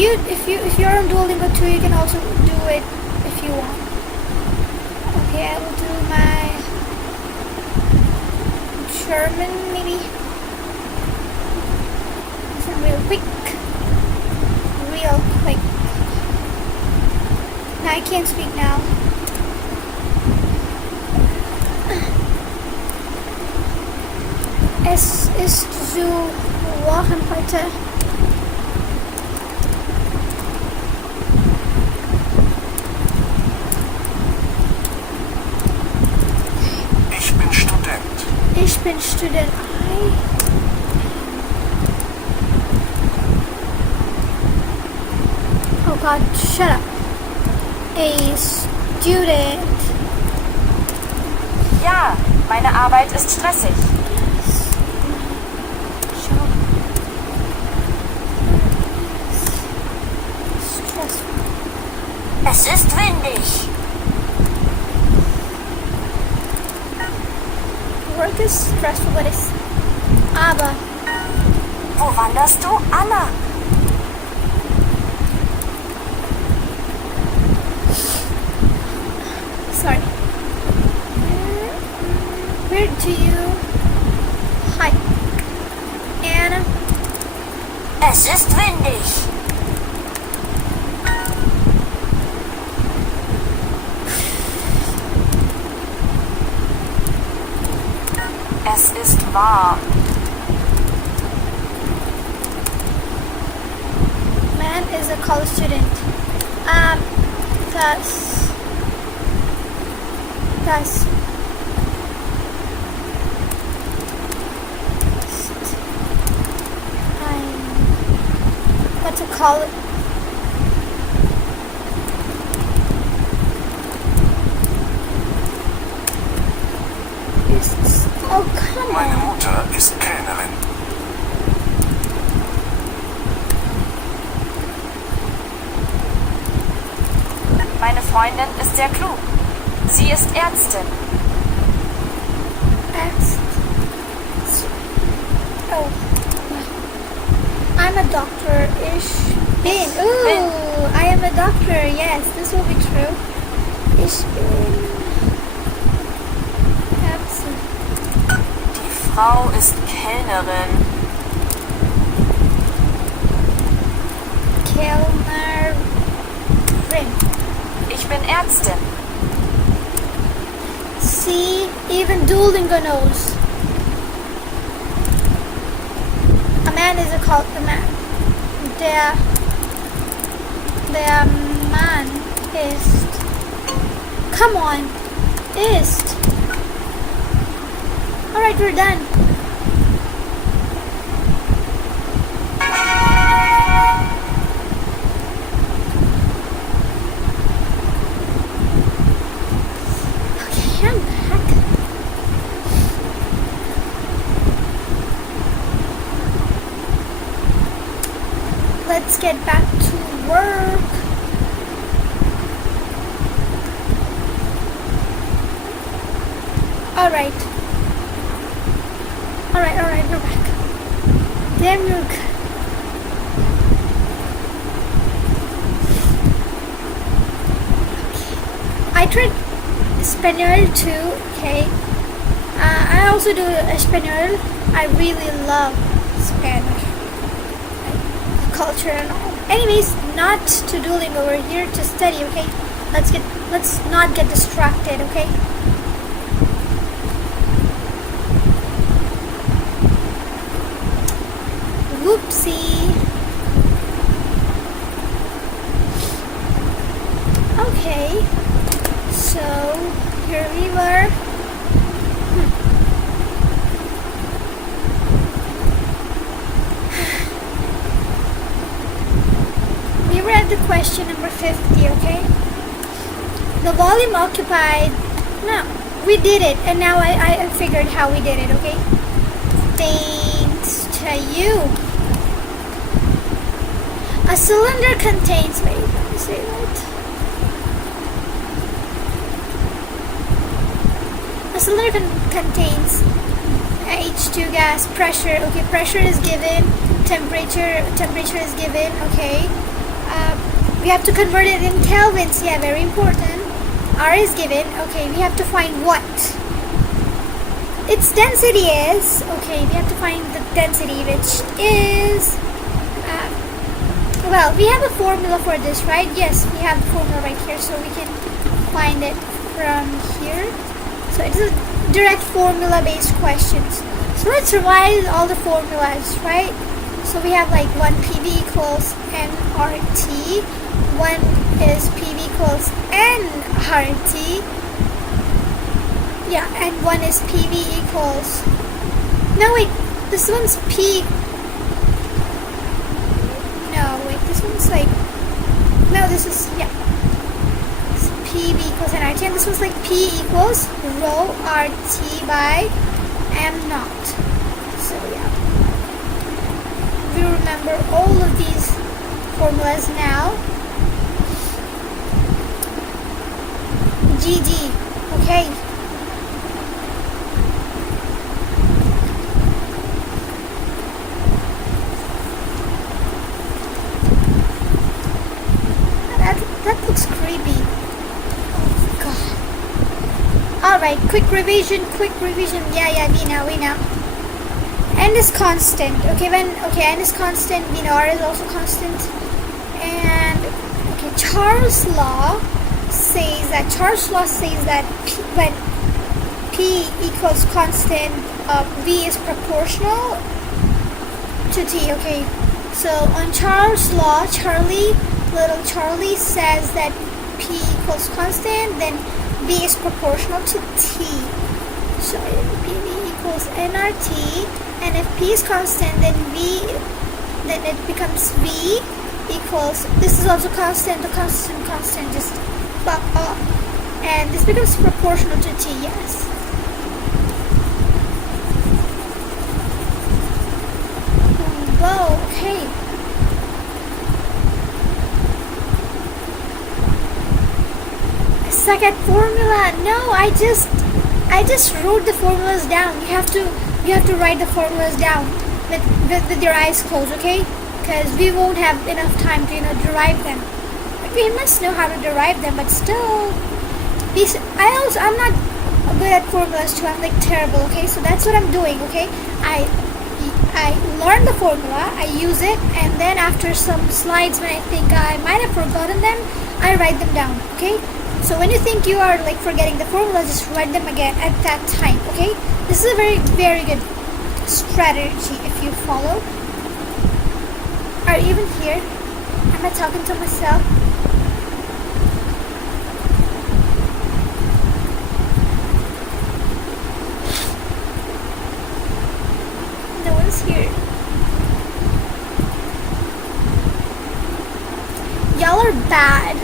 if you're on Duolingo too, you can also do it if you want. Okay, I will do my German maybe. Some real quick. Now I can't speak now. Es ist so warm heute. Ich bin Student. Ich bin Student. Oh God, shut up. A student. Ja, meine Arbeit ist stressig. Stressful. Es ist windig. Work is stressful, but it's... Aber. Wo wanderst du, Anna? Sorry. Where do you hike? Anna? Es ist windig. Es ist warm. Man is a college student. Das. What to call it? Oh, come Meine on. Mutter ist Kellnerin. Meine Freundin ist sehr klug. Sie ist Ärztin. Oh. I'm a doctor. Ich bin. Ooh, I am a doctor. Yes, this will be true. Ich bin Ärztin. Die Frau ist Kellnerin. Kellnerin. Ich bin Ärztin. See, even Duolingo knows. A man is a man. Der Mann ist. Come on, ist. Alright, we're done. Okay, I'm back. Let's get back to work. Alright, we're back. Damn, you're good. I tried Espanol too, okay? I also do Espanol. I really love Spanish. Culture and all. Anyways, not to Duolingo, we're here to study, okay? Let's not get distracted, okay? Whoopsie. Okay. So here we were. We were at the question number 50, okay? The volume occupied. No, we did it, and now I figured how we did it, okay? Thanks to you. A cylinder contains. Wait, let me say that. A cylinder contains H2 gas, pressure. Okay, pressure is given. Temperature is given. Okay. we have to convert it in kelvins. Yeah, very important. R is given. Okay, we have to find what? Its density is, okay, we have to find the density, which is, well, we have a formula for this, right? Yes, we have the formula right here, so we can find it from here. So it's a direct formula based questions. So let's revise all the formulas, right? So we have like 1 PV equals nRT, 1 is PV equals nRT, yeah, and 1 is PV equals, no wait, this one's P, no wait, this one's like, no, this is, yeah, it's PV equals nRT, and this one's like P equals rho RT by M naught. So yeah, we remember all of these formulas now. GG, okay. That looks creepy. Oh god. Alright, quick revision. Yeah, we know. N is constant. Okay, N is constant, we know R is also constant. And okay, Charles' law says that when P equals constant, V is proportional to T. Okay, so on Charles' law, little Charlie says that P equals constant, then V is proportional to T. So PV equals nRT, and if P is constant, then it becomes V equals, this is also constant, the constant just pop up, and this becomes proportional to T, yes. Whoa, okay. I suck at formula. No, I just wrote the formulas down. You have to write the formulas down with your eyes closed, okay? Because we won't have enough time to derive them. We must know how to derive them, but still, I'm not good at formulas too. I'm like terrible, okay? So that's what I'm doing, okay? I learn the formula, I use it, and then after some slides when I think I might have forgotten them, I write them down, okay? So when you think you are like forgetting the formula, just write them again at that time, okay? This is a very, very good strategy if you follow. Are you even here? Am I talking to myself? No one's here. Y'all are bad.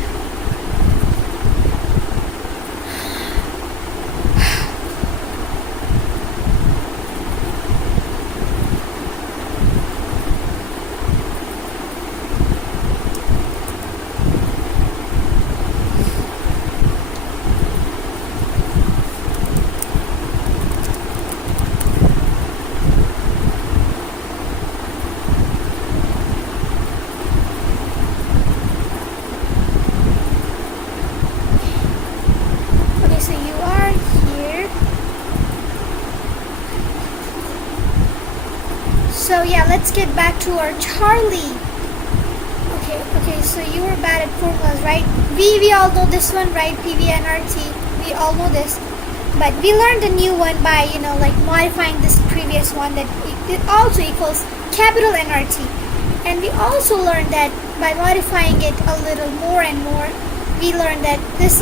So yeah, let's get back to our Charlie. Okay, so you were bad at formulas, right? We all know this one, right? PV and RT, we all know this. But we learned a new one by, like modifying this previous one, that it also equals capital nRT. And we also learned that by modifying it a little more and more, we learned that this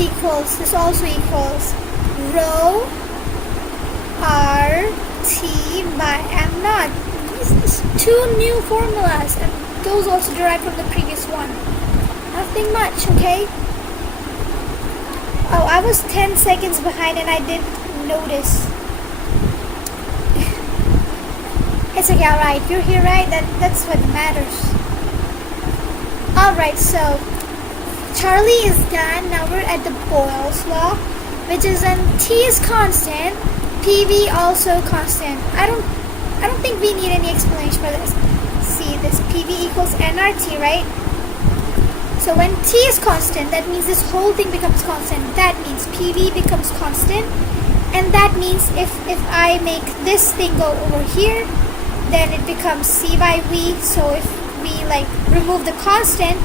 also equals rho RT by M naught. These two new formulas, and those also derived from the previous one. Nothing much, okay? Oh, I was 10 seconds behind and I didn't notice. It's okay, alright. You're here, right? That's what matters. Alright, so Charlie is done. Now we're at the Boyle's law, which is when T is constant, PV also constant. I don't think we need any explanation for this. See, this PV equals nRT, right? So when t is constant, that means this whole thing becomes constant. That means PV becomes constant. And that means if I make this thing go over here, then it becomes C by V. So if we like remove the constant,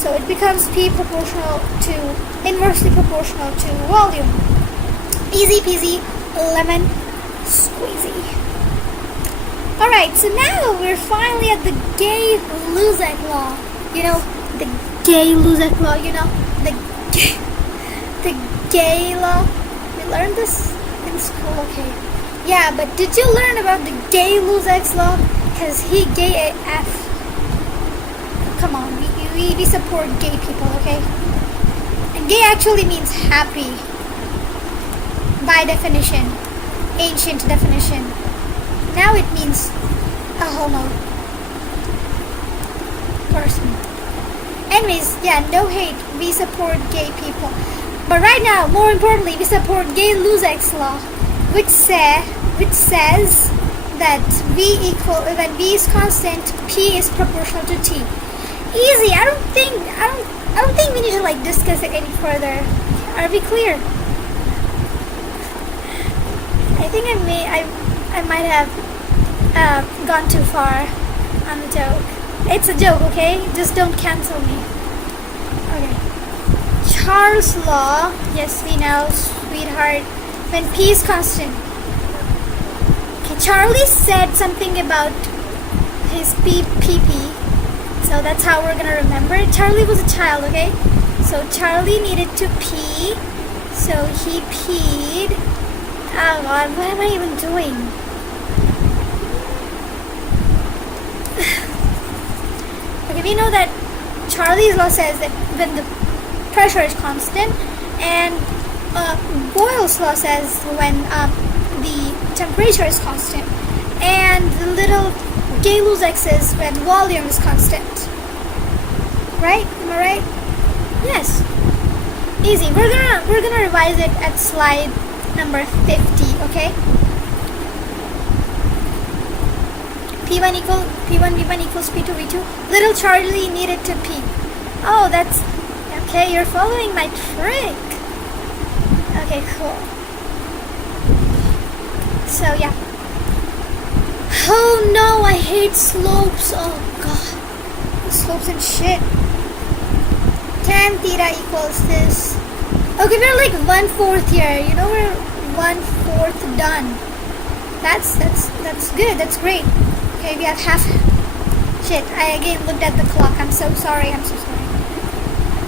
so it becomes P proportional to, inversely proportional to volume. Easy peasy, lemon squeezy. Alright, so now we're finally at the Gay-Lussac law. You know, the Gay-Lussac law, you know, the gay law. We learned this in school, okay. Yeah, but did you learn about the Gay-Lussac's law? Because he gay AF. Come on, we support gay people, okay? And gay actually means happy. By definition. Ancient definition. Now it means a homo person. Anyways, yeah, no hate. We support gay people. But right now, more importantly, we support Gay-Lussac's law, which says that when V is constant, P is proportional to T. Easy. I don't think we need to like discuss it any further. Are we clear? I think I might have gone too far on the joke. It's a joke, okay? Just don't cancel me. Okay. Charles' law. Yes, we know, sweetheart. When P is constant. Okay, Charlie said something about his PP. So that's how we're gonna remember it. Charlie was a child, okay? So Charlie needed to pee. So he peed. Oh God, what am I even doing? Okay, we know that Charlie's law says that when the pressure is constant, and Boyle's law says when the temperature is constant, and the little Gay-Lussac says when volume is constant. Right? Am I right? Yes. Easy. We're gonna revise it at slide number 50, okay? P1 V1 equals P2 V2. Little Charlie needed to pee. Oh, that's okay. You're following my trick. Okay, cool. So yeah. Oh no, I hate slopes. Oh God, slopes and shit. Tan theta equals this. Okay, we're like 1/4 here. You know, we're 1/4 done. That's good. That's great. Okay, we have half. Shit, I again looked at the clock. I'm so sorry.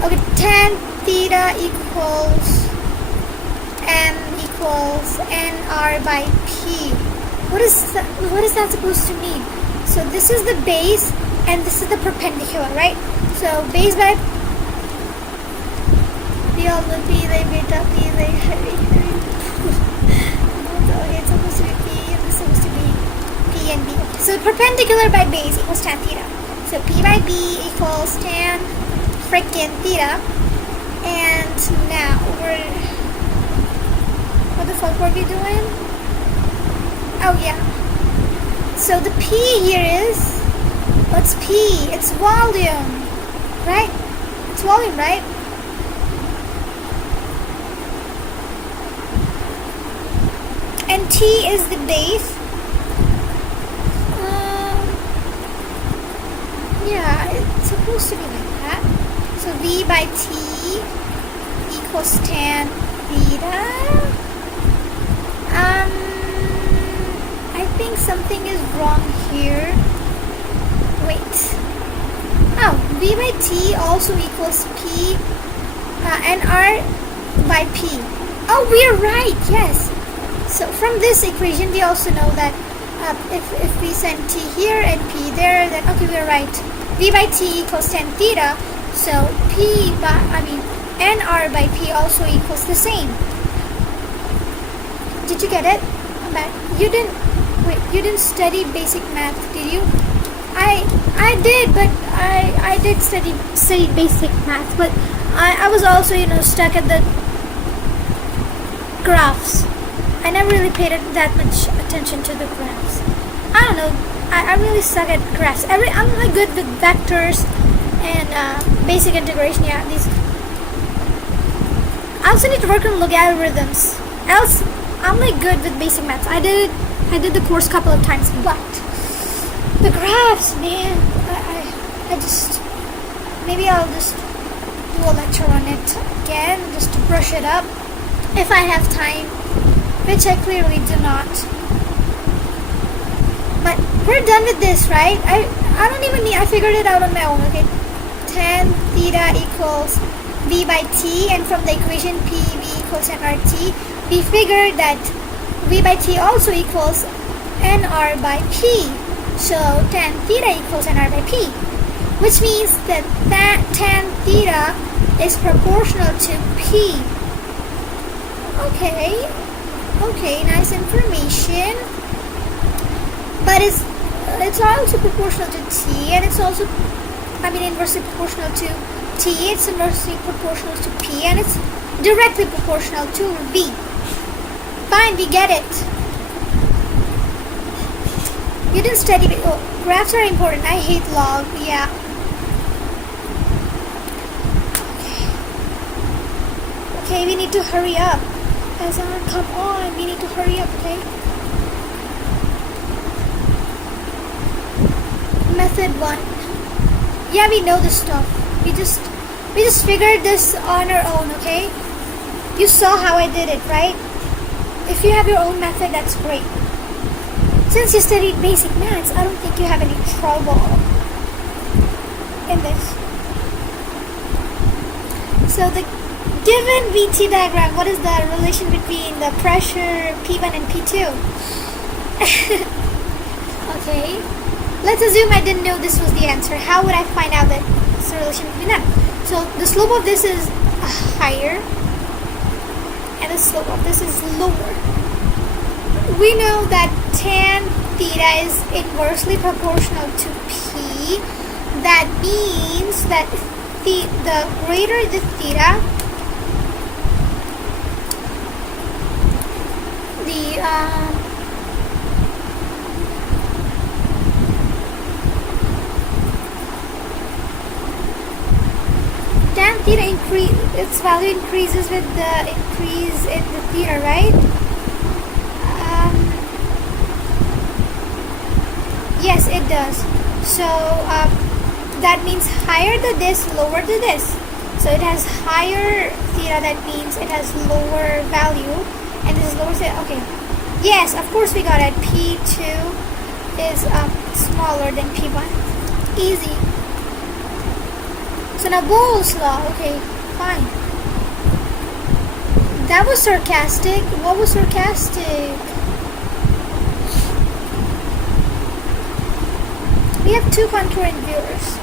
Okay, tan theta equals M equals NR by P. What is that supposed to mean? So this is the base and this is the perpendicular, right? So base by P all will be like beta P like okay, it's supposed to be P and this is supposed to be P and B. So perpendicular by base equals tan theta. So P by B equals tan frickin' theta. And now what the fuck were we doing? Oh yeah. So the P here is, what's P? It's volume, right? It's volume, right? And T is the base. Yeah, it's supposed to be like that. So V by T equals tan theta. I think something is wrong here. Wait. Oh, V by T also equals P and R by P. Oh, we're right. Yes. So from this equation, we also know that if we send T here and P there, then okay, we're right. V by T equals tan theta. So NR by P also equals the same. Did you get it? You didn't study basic math, did you? I did, but I did study basic math, but I was also, stuck at the graphs. I never really paid that much attention to the graphs. I don't know. I really suck at graphs. I'm really good with vectors and basic integration. Yeah, these. I also need to work on logarithms. Else, I'm like good with basic maths. I did the course a couple of times, but the graphs, man, I just maybe I'll just do a lecture on it again, just to brush it up if I have time, which I clearly do not. But we're done with this, right? I don't even need. I figured it out on my own. Okay, tan theta equals v by t, and from the equation PV equals nRT, we figured that v by t also equals nr by p. So tan theta equals nr by p, which means that tan theta is proportional to p. Okay, nice information. But it's also proportional to t, and it's also, inversely proportional to t, it's inversely proportional to p, and it's directly proportional to v. Fine, we get it. You didn't study it. Oh, graphs are important. I hate log. Yeah. Okay, we need to hurry up. Azan, come on. We need to hurry up, okay? Method 1. Yeah, we know this stuff. We just figured this on our own, okay? You saw how I did it, right? If you have your own method, that's great. Since you studied basic maths, I don't think you have any trouble in this. So the given VT diagram, what is the relation between the pressure P1 and P2? Okay. Let's assume I didn't know this was the answer. How would I find out that it's the relation between them? So the slope of this is higher, and the slope of this is lower. We know that tan theta is inversely proportional to p. That means that the greater the theta, tan theta its value increases with the increase in the theta, right? Yes, it does. So that means higher the this, lower the this. So it has higher theta, that means it has lower value, and this is lower theta. Okay. Yes, of course we got it. P2 is smaller than P1. Easy. So now Boyle's law. Okay, fine. That was sarcastic. What was sarcastic? We have 2 concurrent viewers.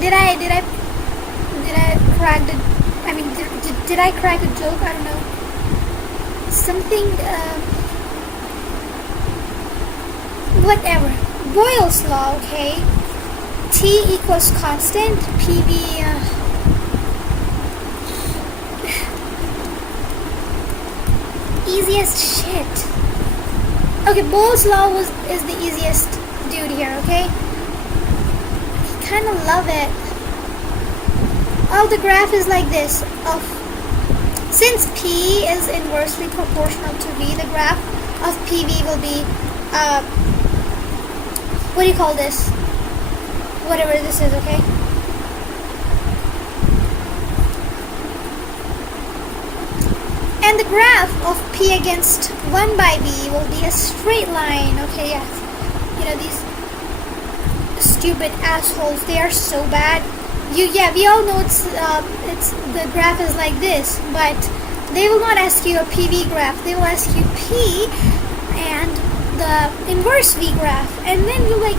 Did I crack the? Did I crack a joke? I don't know. Something. Whatever. Boyle's law. Okay. T equals constant. PV. Easiest shit. Okay, Boyle's law is the easiest dude here, okay? I kind of love it. Oh, the graph is like this. Since P is inversely proportional to V, the graph of PV will be, what do you call this? Whatever this is, okay? And the graph of P against 1 by V will be a straight line. Okay, yes. You know, these stupid assholes, they are so bad. We all know it's the graph is like this, but they will not ask you a PV graph. They will ask you P and the inverse V graph. And then you're like,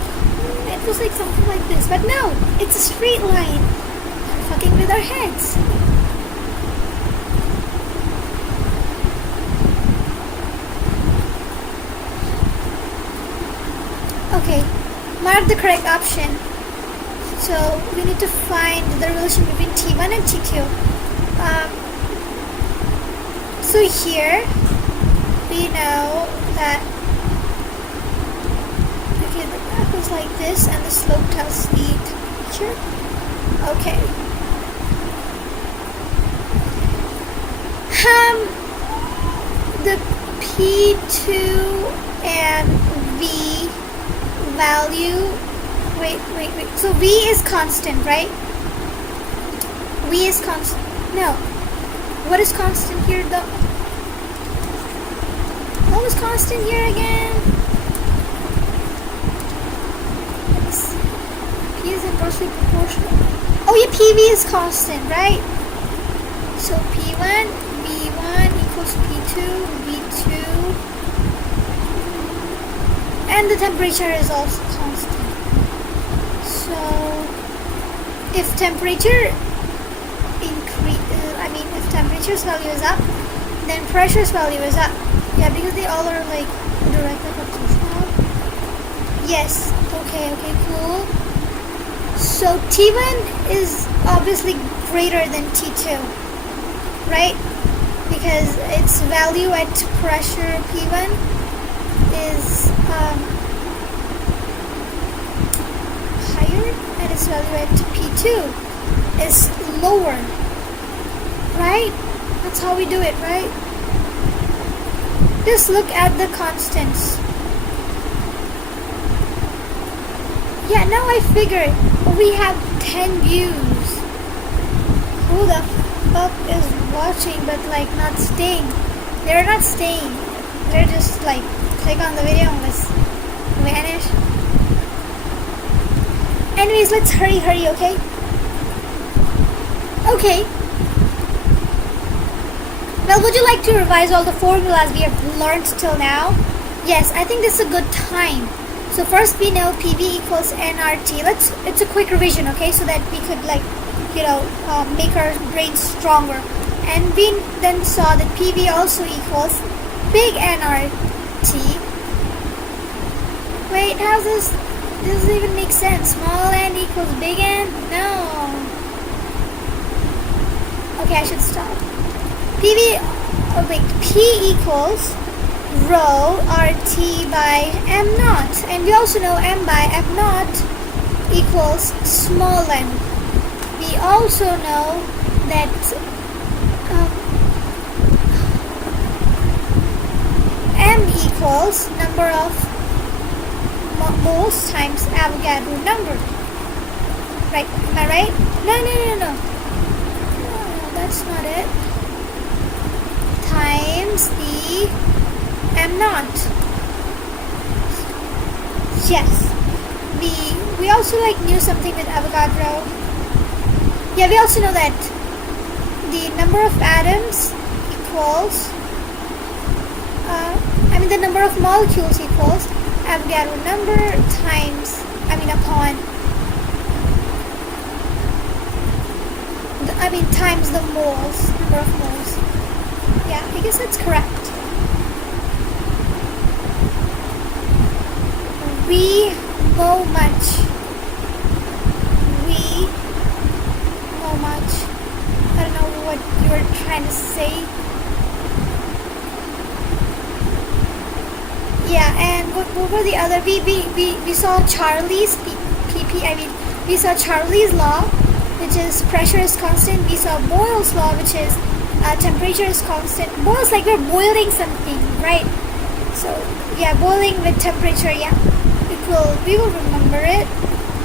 it was like something like this. But no, it's a straight line. They're fucking with our heads. Okay, mark the correct option. So we need to find the relation between T1 and T2. So here we know that. equals like this, and the slope tells the temperature. Okay. The P2 and V value. Wait. So V is constant, right? V is constant. No. What is constant here, though? What was constant here again? Let's see. P is inversely proportional. Oh yeah, PV is constant, right? So P1, V1 equals P2, V2. And the temperature is also constant. So if temperature if temperature's value is up, then pressure's value is up. Yeah, because they all are like directly proportional. Yes. Okay, cool. So T1 is obviously greater than T2, right? Because its value at pressure P1 is higher, and its value at P2 is lower. Right? That's how we do it, right? Just look at the constants. Yeah, now I figured we have 10 views. Who the fuck is watching but like not staying? They're not staying. They're just like click on the video and let's vanish. Anyways, let's hurry, okay? Okay. Well, would you like to revise all the formulas we have learned till now? Yes, I think this is a good time. So first we know PV equals nRT. It's a quick revision, okay? So that we could make our brains stronger. And we then saw that PV also equals big nRT. Wait, how's this? Does this even make sense? Small n equals big N? No. Okay, I should stop. P equals rho RT by M naught, and we also know M by M naught equals small n. We also know that M equals number of moles times Avogadro number. Right? Am I right? No. No, that's not it. Times the M naught. Yes. We also knew something with Avogadro. Yeah, we also know that the number of atoms equals the number of molecules equals Avogadro number times upon times the moles, number of moles. Yeah, I guess that's correct. We know much. I don't know what you were trying to say. Yeah, and what were the other? We saw Charlie's we saw Charlie's law, which is pressure is constant. We saw Boyle's law, which is temperature is constant. Boyle's like we're boiling something, right? So yeah, boiling with temperature. Yeah, we will remember it.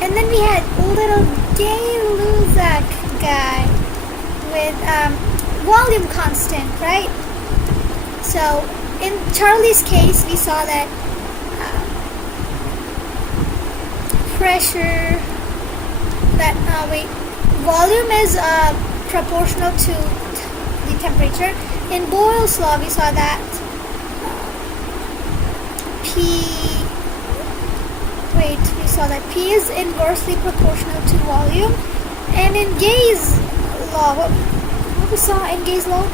And then we had little Gay-Lussac guy with volume constant, right? So in Charlie's case, we saw that pressure, volume is proportional to the temperature. In Boyle's law, we saw that P is inversely proportional to volume. And in Gay's law, what we saw in Gay's law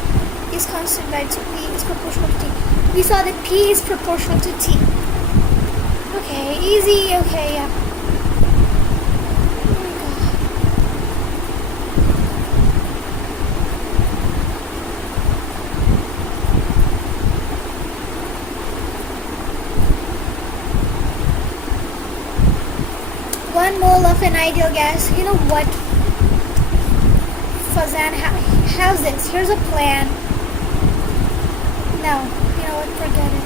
is constant, right? So P is proportional to T. We saw that P is proportional to T. Okay, easy. Okay, yeah. 1 mole of an ideal gas. You know what, Fazan, how's this? Here's a plan. No, you know what, forget it.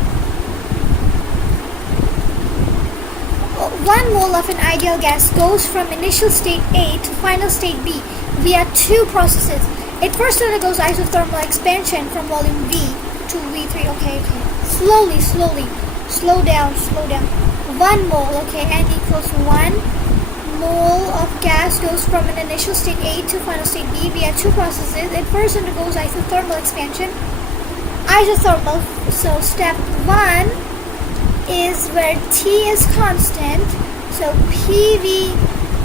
1 mole of an ideal gas goes from initial state A to final state B via two processes. It first undergoes isothermal expansion from volume V to V3. Okay. Slowly. Slow down. 1 mole, okay, N equals 1 mole of gas goes from an initial state A to final state B via two processes. It first undergoes isothermal expansion. So step 1 is where T is constant, so PV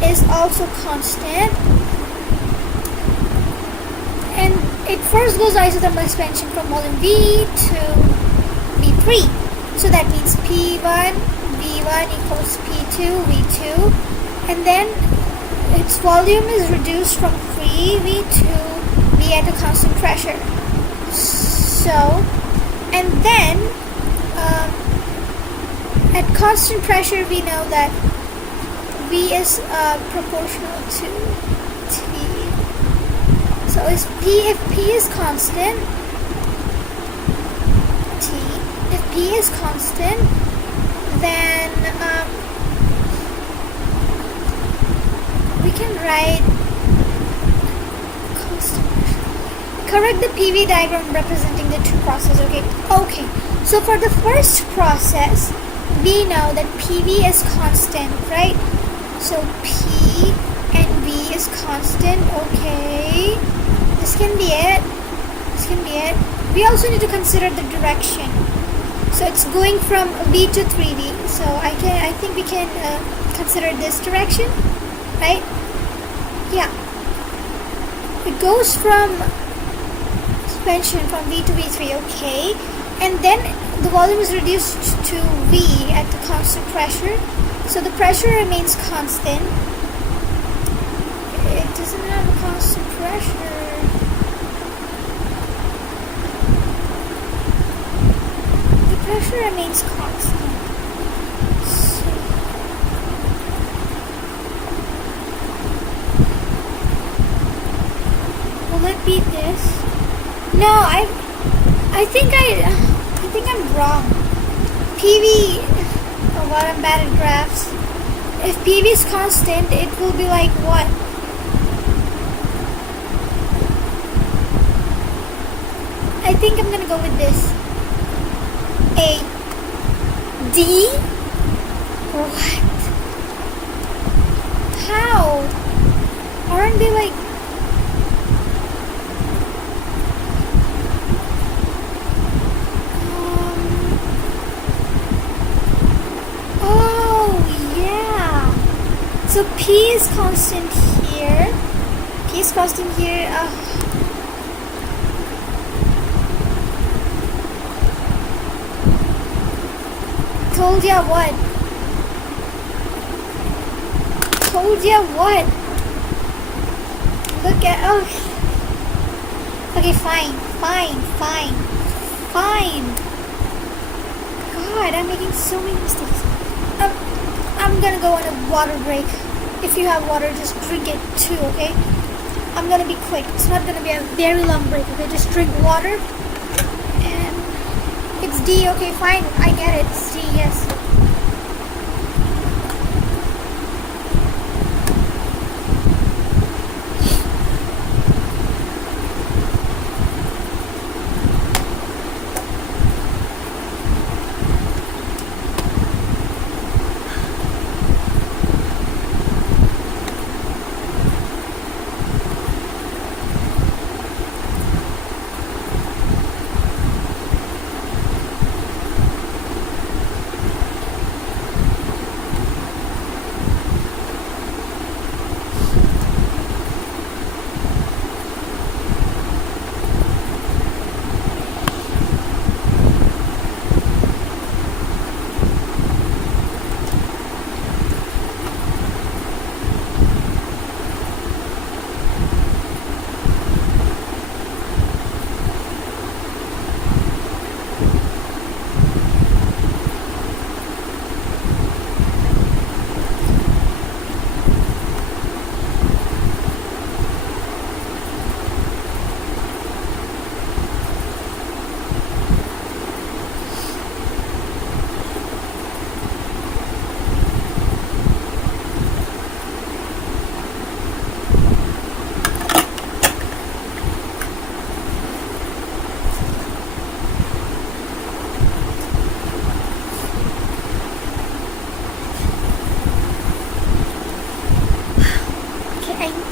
is also constant, and it first goes isothermal expansion from volume V to V3, so that means P1 V1 equals P2 V2, and then its volume is reduced from free V to V at a constant pressure. So, and then at constant pressure, we know that V is proportional to T. So if P is constant, T. If P is constant, then we can write constant pressure. Correct the PV diagram representing the two processes. Okay. So for the first process, we know that PV is constant, right? So P and V is constant. Okay, this can be it. We also need to consider the direction. So it's going from V to 3V. So I think we can consider this direction, right? Yeah. It goes from expansion from V to V3. Okay, and then the volume is reduced to V at the constant pressure, so the pressure remains constant. It doesn't have a constant pressure. The pressure remains constant. So, will it be this? No, I think I'm wrong. PV, oh god, I'm bad at graphs. If PV is constant, it will be like what? I think I'm gonna go with this. A. D? What? How? Aren't they like... So P is constant here. Told ya what? Look at, okay, fine. God, I'm making so many mistakes. I'm gonna go on a water break. If you have water, just drink it too, okay? I'm gonna be quick. It's not gonna be a very long break, okay? Just drink water. And it's D, okay, fine. I get it. It's D, yes.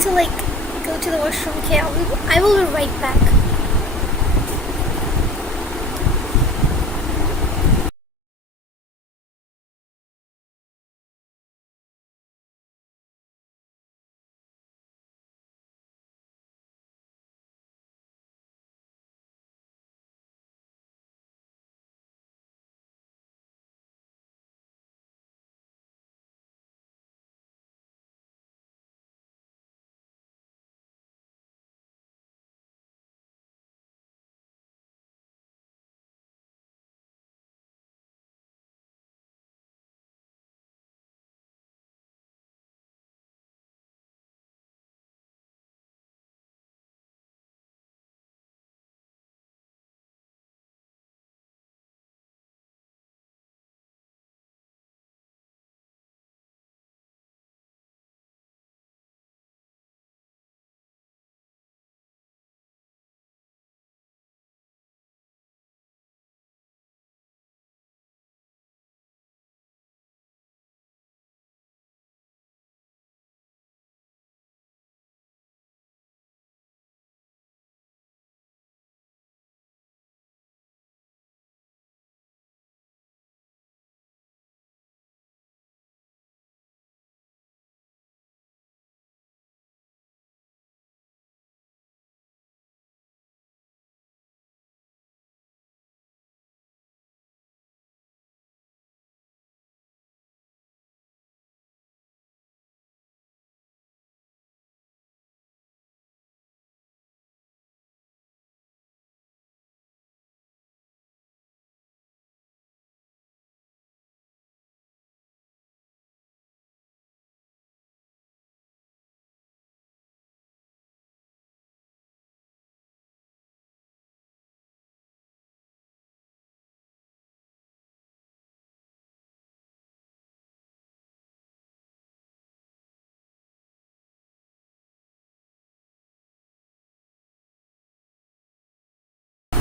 to like go to the washroom. Okay, I will be right back.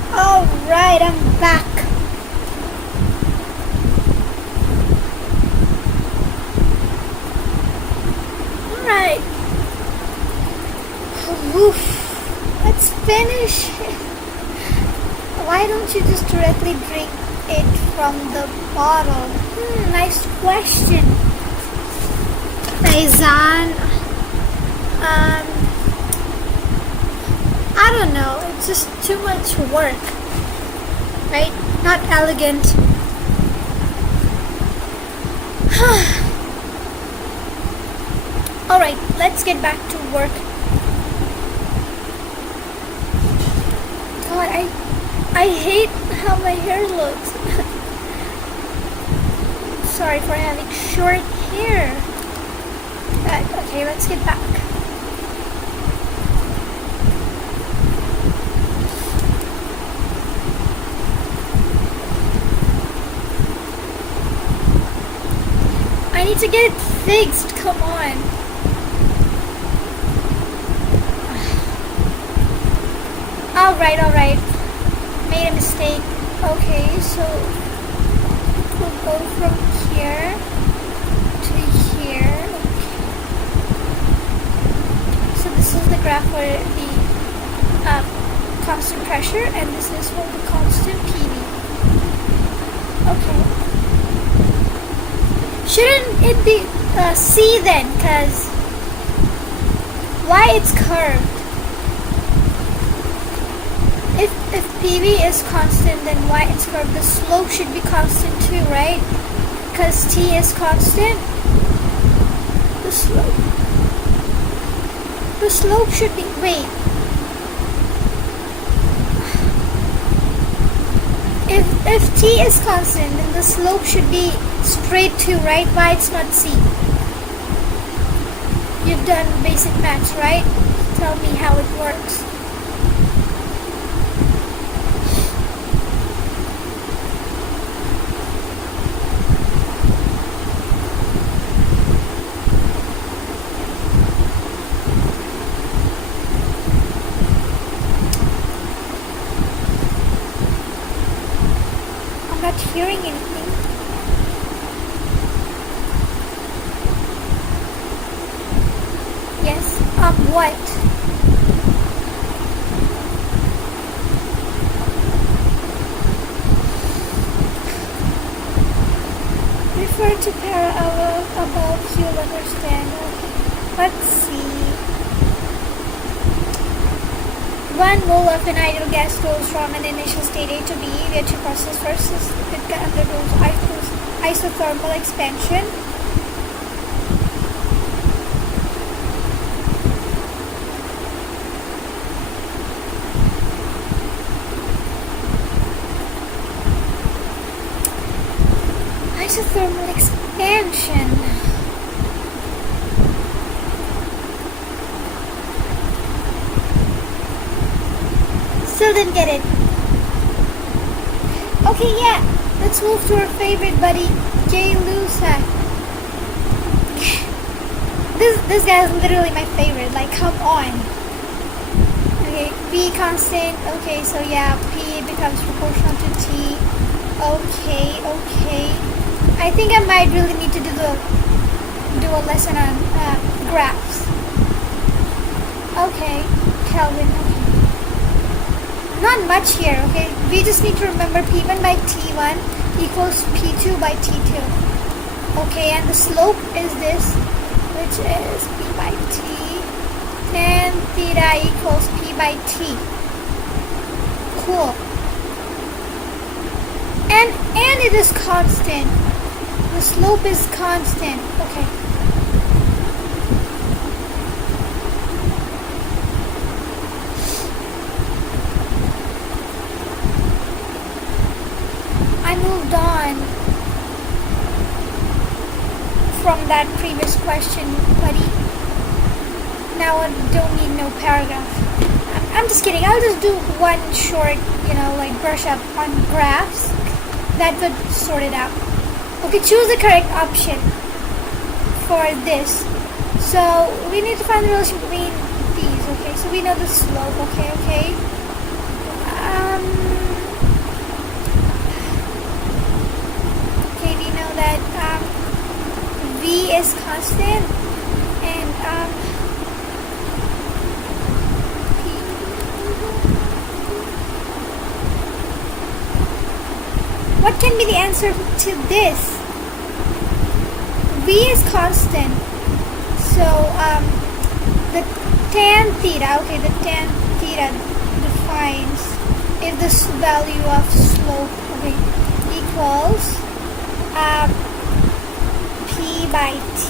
Alright, I'm back. Alright. Let's finish. Why don't you just directly drink it from the bottle? Nice question. Faizan. I don't know. It's just too much work. Right? Not elegant. Alright, let's get back to work. God, I hate how my hair looks. Sorry for having short hair. Okay, let's get back. I need to get it fixed, come on. Alright. Made a mistake. Okay, so we'll go from here to here. Okay. So this is the graph for the constant pressure, and this is for the constant PV. Okay. Shouldn't it be C then? Because why it's curved? If PV is constant, then why it's curved? The slope should be constant too, right? Because T is constant. The slope should be, wait. If T is constant, then the slope should be straight too, right? Why it's not C? You've done basic maths, right? Tell me how it works. I'm not hearing anything. Yes. What? Refer to para above, you'll understand. Okay. Let's see. 1 mole of an ideal gas goes from an initial state A to B via two processes. First, it undergoes isothermal expansion. Isothermal expansion. Still didn't get it. Okay, yeah. Let's move to our favorite buddy, Jay Lusak. This guy is literally my favorite. Like, come on. Okay, V constant. Okay, so yeah, P becomes proportional to T. Okay. I think I might really need to do a lesson on graphs. Okay, Kelvin. Okay. Not much here. Okay, we just need to remember P1 by T1 equals P2 by T2. Okay, and the slope is this, which is P by T. Tan theta equals P by T. Cool. And it is constant. The slope is constant. Okay. I moved on from that previous question, buddy. Now I don't need no paragraph. I'm just kidding. I'll just do one short, like brush up on graphs. That would sort it out. Okay, choose the correct option for this. So we need to find the relation between these. Okay, so we know the slope. Okay. We know that V is constant and what can be the answer to this? V is constant. So the tan theta, the tan theta defines if this value of slope equals P by T.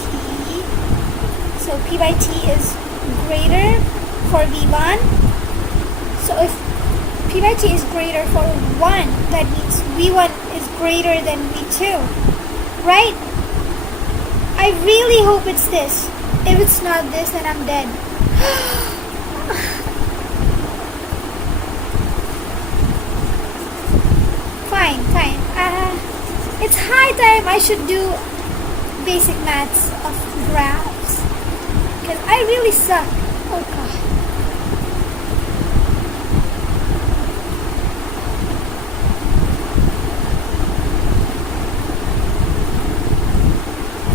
So P by T is greater for V1. So if P by T is greater for 1, that means V1 is greater than V2, right? I really hope it's this. If it's not this, then I'm dead. Fine. It's high time I should do basic maths of graphs. Because I really suck. Oh god.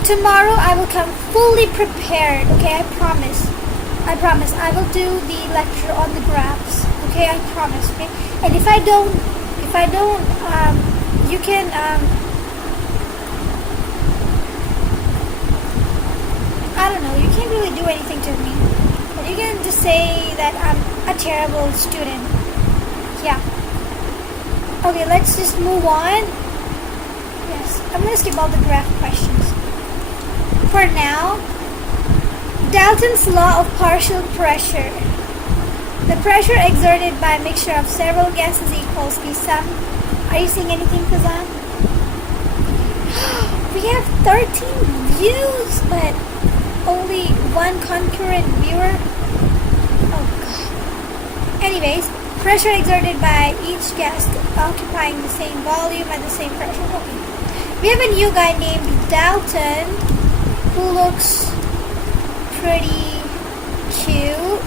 Tomorrow I will come fully prepared, okay? I promise. I will do the lecture on the graphs, okay? I promise, okay? And if I don't, you can, I don't know, you can't really do anything to me. But you can just say that I'm a terrible student. Yeah. Okay, let's just move on. Yes, I'm going to skip all the graph questions. For now, Dalton's law of partial pressure. The pressure exerted by a mixture of several gases equals the sum. Are you seeing anything, Kazan? We have 13 views, but only one concurrent viewer. Oh god. Anyways, pressure exerted by each gas occupying the same volume at the same pressure. Okay. We have a new guy named Dalton who looks pretty cute.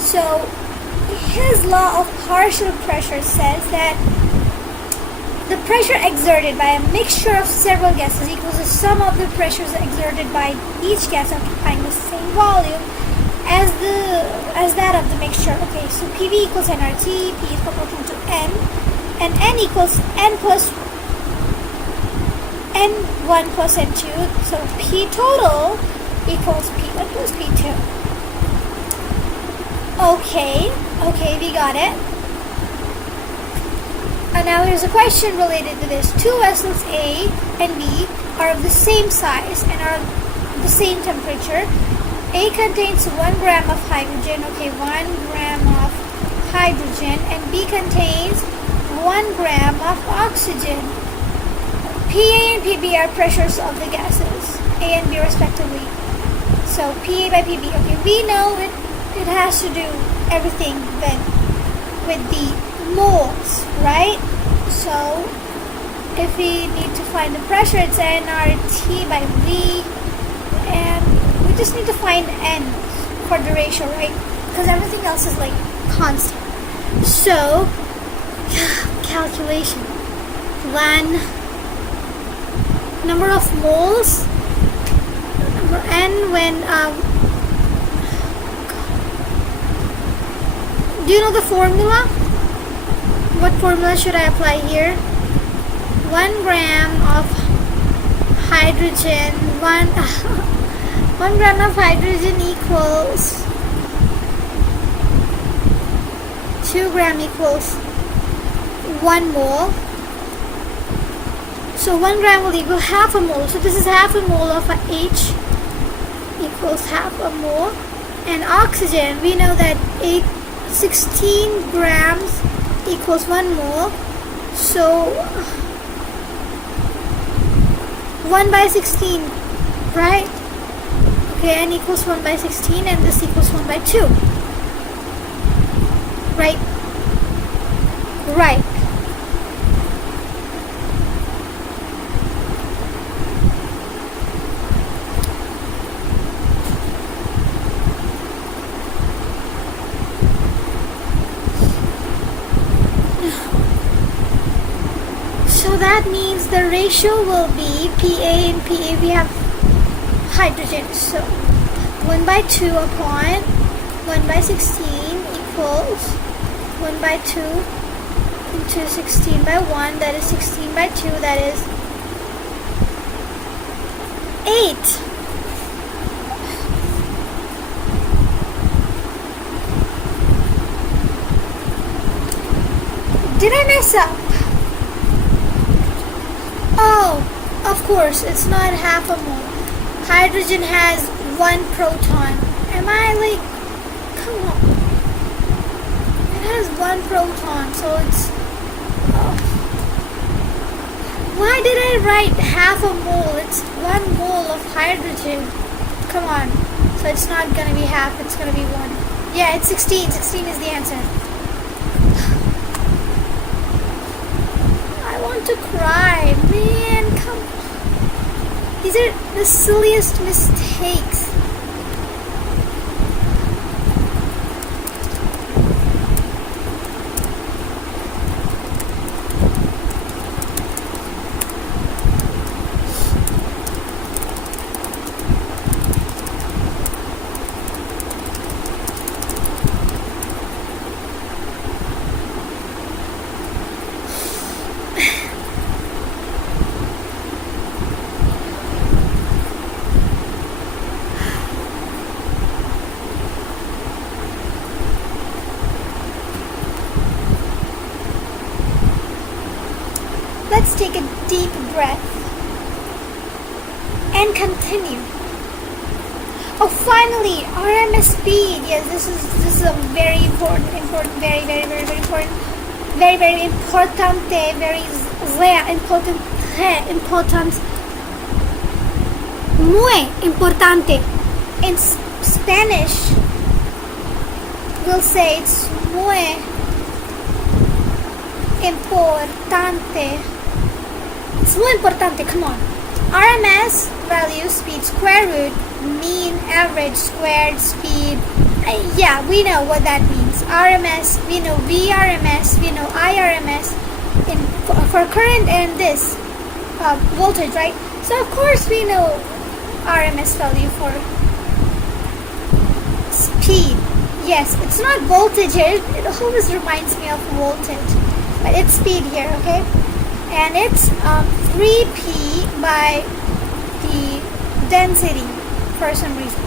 So his law of partial pressure says that the pressure exerted by a mixture of several gases equals the sum of the pressures exerted by each gas occupying the same volume as that of the mixture. Okay, so PV equals nRT, P is proportional to N, and N equals N plus N1 plus N2. So P total equals P1 plus P2. Okay, we got it. And now here's a question related to this. Two vessels A and B are of the same size and are the same temperature. A contains 1 gram of hydrogen, 1 gram of hydrogen, and B contains 1 gram of oxygen. PA and PB are pressures of the gases, A and B respectively. So PA by PB. Okay, we know it has to do everything then with the moles, right? So if we need to find the pressure, it's nRT by V, and we just need to find N for the ratio, right? Because everything else is like constant. So calculation. Number of moles, number N when do you know the formula? What formula should I apply here? 1 gram of hydrogen, 1 gram of hydrogen equals 2 gram equals 1 mole. So 1 gram will equal half a mole. So this is half a mole of H equals half a mole. And oxygen, we know that 16 grams equals 1 mole. So 1 by 16, right? Okay, N equals 1 by 16 and this equals 1 by 2. Right? Right. So that means the ratio will be PA and PA, we have hydrogen. So 1 by 2 upon 1 by 16 equals 1 by 2 into 16 by 1, that is 16 by 2, that is 8. Did I mess up? Oh, of course, it's not half a mole. Hydrogen has 1 proton. Am I like, come on. It has 1 proton, so it's, why did I write half a mole? It's 1 mole of hydrogen. Come on. So it's not going to be half, it's going to be 1. Yeah, it's 16. 16 is the answer. I want to cry. Man, come on. These are the silliest mistakes. Let's take a deep breath and continue. Oh, finally, RMS speed. Yes, this is a very important, very important, very importante, muy importante. In Spanish, we'll say it's muy importante. It's muy importante, come on. RMS value, speed square root, mean average squared speed. Yeah, we know what that means. RMS, we know VRMS, we know IRMS for current and this voltage, right? So of course we know RMS value for speed. speed. Yes, it's not voltage here. It always reminds me of voltage, but it's speed here, okay? And it's 3p by the density for some reason,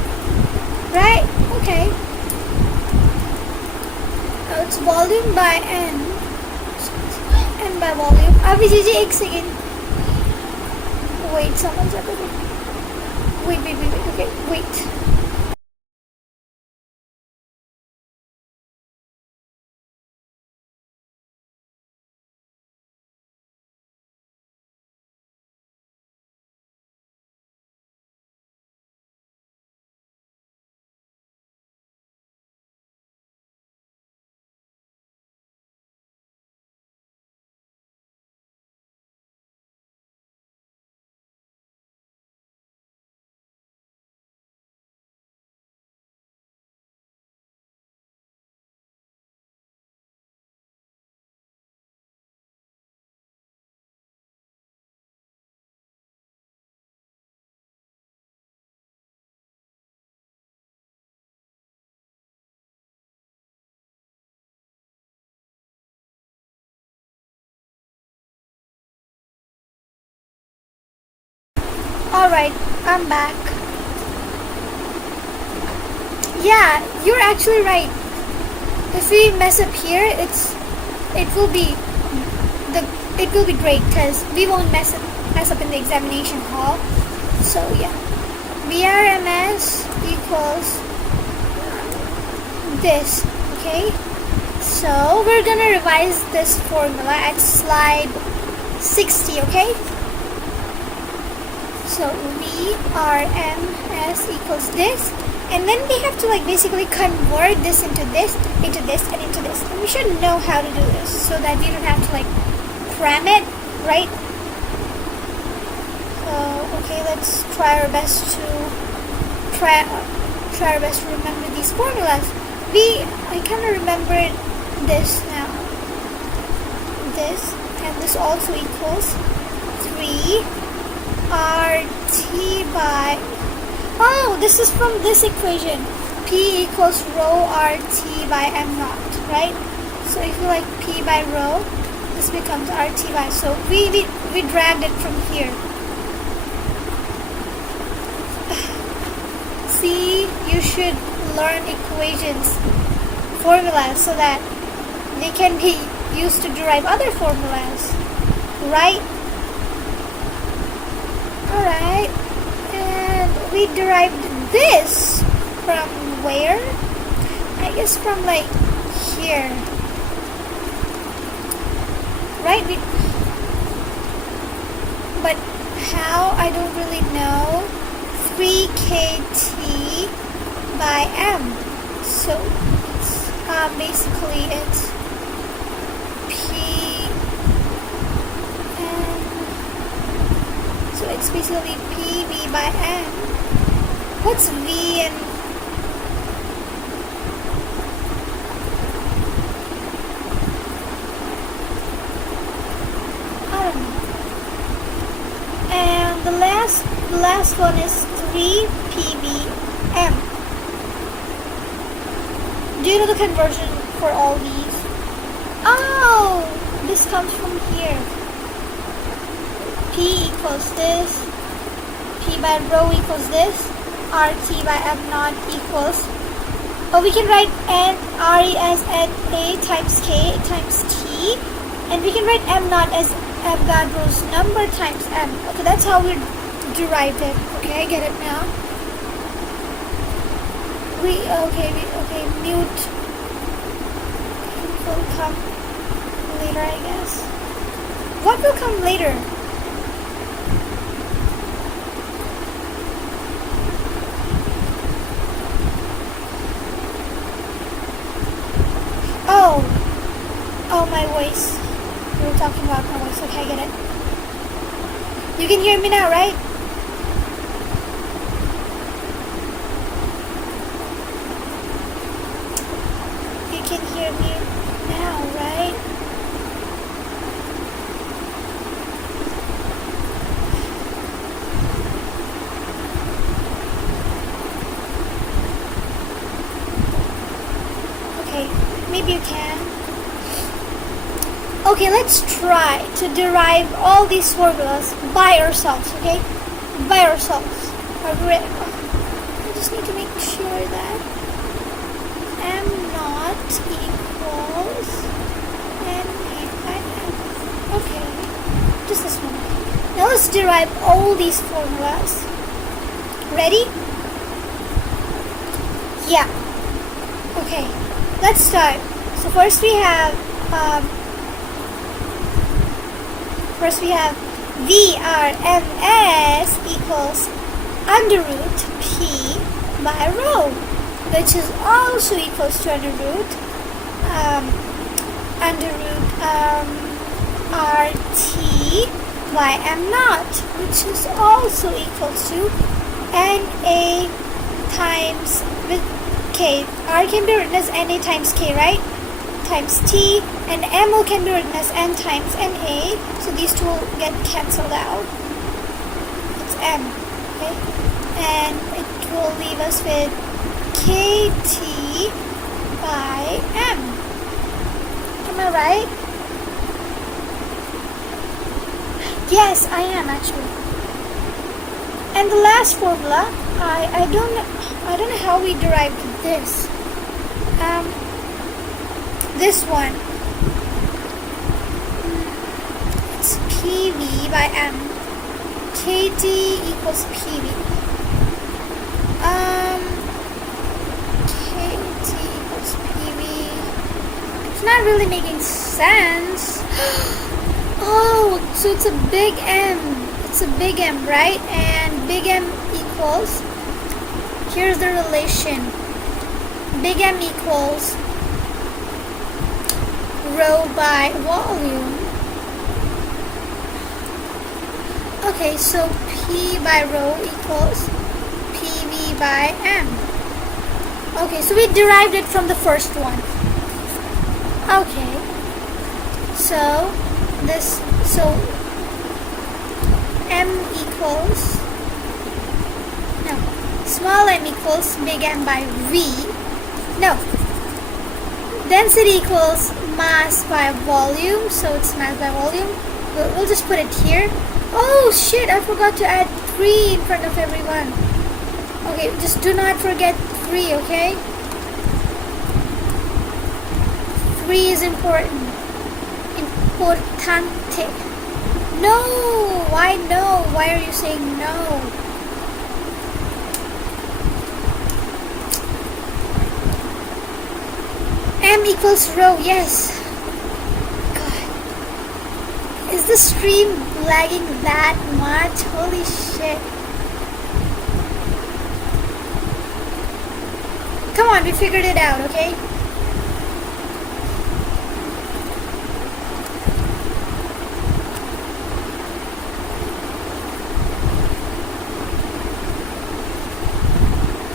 right? Okay. Now it's volume by n by volume. Abhi jiji, ek second. Wait, someone's up again. Wait, okay, wait. Alright, I'm back. Yeah, you're actually right. If we mess up here, it will be great because we won't mess up in the examination hall. So yeah, VRMS equals this. Okay, so we're gonna revise this formula at slide 60. Okay. So VRMS equals this, and then we have to like basically convert this into this, and into this. And we should know how to do this so that we don't have to like cram it, right? So okay, let's try our best to remember these formulas. I kind of remembered this now. This and this also equals 3 RT by, oh, this is from this equation, P equals rho RT by M naught, right? So if you like P by rho, this becomes RT by, so we dragged it from here. See, you should learn equations, formulas, so that they can be used to derive other formulas, right? Alright, and we derived this from where? I guess from like here. Right? But how? I don't really know. 3kT by M. So it's basically it's so it's basically PV by N. What's V and I don't know. And the last one is 3PVM. Do you know the conversion for all these? Oh, this comes from here. P equals this, P by rho equals this, RT by M naught equals, oh, we can write N RE as NA times K times T, and we can write M naught as Avogadro's number times M. Okay, that's how we derived it. Okay, I get it now. Okay, mute will come later, I guess. What will come later? Oh, my voice. We were talking about my voice. Okay, I get it. You can hear me now, right? You can hear me now, right? Maybe you can. Okay, let's try to derive all these formulas by ourselves, okay? By ourselves. I just need to make sure that m naught equals n made by m. Okay, just this one. Now let's derive all these formulas. Ready? Yeah. Okay, let's start. So first we have VRMS equals under root P by rho, which is also equals to under root RT by M naught, which is also equals to NA times with K. R can be written as NA times K, right? Times T, and MO can be written as N times NA, so these two will get cancelled out. It's M, okay? And it will leave us with KT by M. Am I right? Yes, I am actually. And the last formula, I don't know how we derived this. This one. It's PV by M. KT equals PV. KT equals PV. It's not really making sense. Oh, so it's a big M. It's a big M, right? And big M equals, here's the relation. Big M equals rho by volume. Okay, so P by rho equals PV by M. Okay, so we derived it from the first one. Okay, so M equals, no, small m equals big M by V. No, density equals mass by volume, so it's mass by volume. We'll just put it here. Oh shit, I forgot to add 3 in front of everyone. Okay, just do not forget 3, okay? 3 is important. Importante. No! Why no? Why are you saying no? M equals rho, yes. God. Is the stream lagging that much? Holy shit. Come on, we figured it out, okay?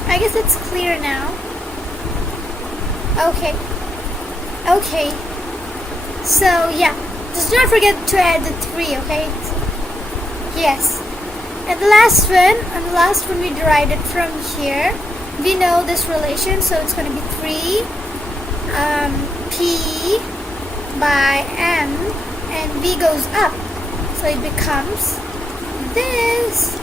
I guess it's clear now. Okay. Okay. So, yeah. Just don't forget to add the 3, okay? Yes. And the last one we derived it from here. We know this relation, so it's going to be 3 P by M, and V goes up. So it becomes this.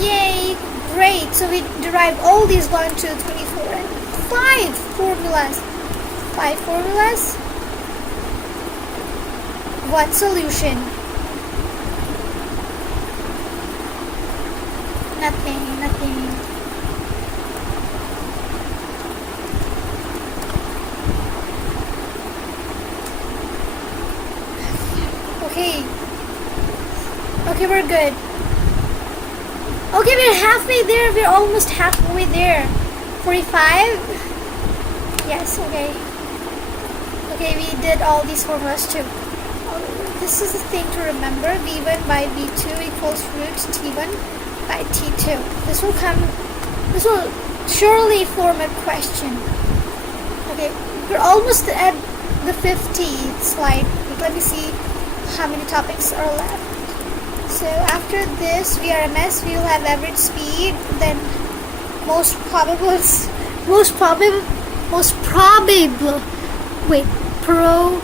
Yay! Great. So we derive all these 1, 2, 3, 4, and 5 formulas. 5 formulas. What solution? Nothing. Okay, we're good. Okay, we're halfway there. We're almost halfway there. 45? Yes, okay. Okay, we did all these formulas too. This is the thing to remember. V1 by V2 equals root T1 by T2. This will surely form a question. Okay, we're almost at the 50th slide. Let me see how many topics are left. So after this VRMS, we will have average speed, then most probable Most probable. Wait, probable.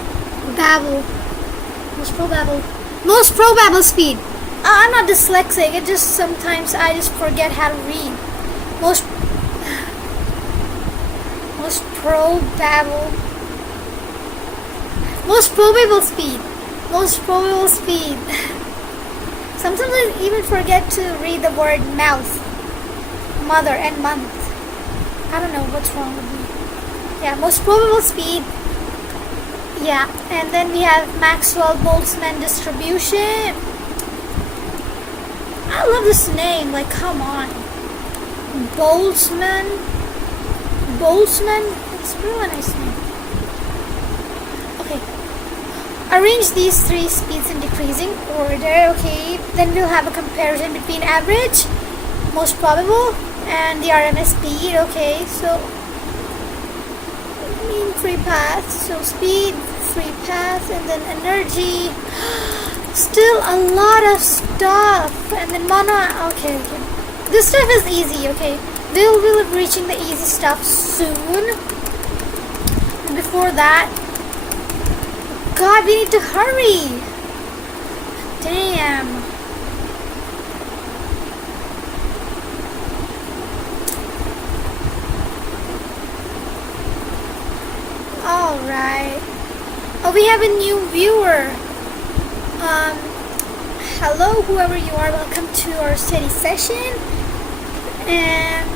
Most probable. Most probable speed. I'm not dyslexic. It just sometimes I just forget how to read. Most probable. Most probable speed. Most probable speed. Sometimes I even forget to read the word mouth, mother, and month. I don't know what's wrong with me. Yeah, most probable speed. Yeah, and then we have Maxwell-Boltzmann distribution. I love this name. Like, come on, Boltzmann. It's a really nice name. Okay. Arrange these three speeds in decreasing order. Okay. Then we'll have a comparison between average, most probable, and the RMS speed. Okay. So mean free path. So speed, free path, and then energy. Still a lot of stuff. And then mono. Okay. This stuff is easy. Okay. We'll be reaching the easy stuff soon. And before that, God, we need to hurry. Damn. Alright. Oh, we have a new viewer. Hello, whoever you are. Welcome to our study session. And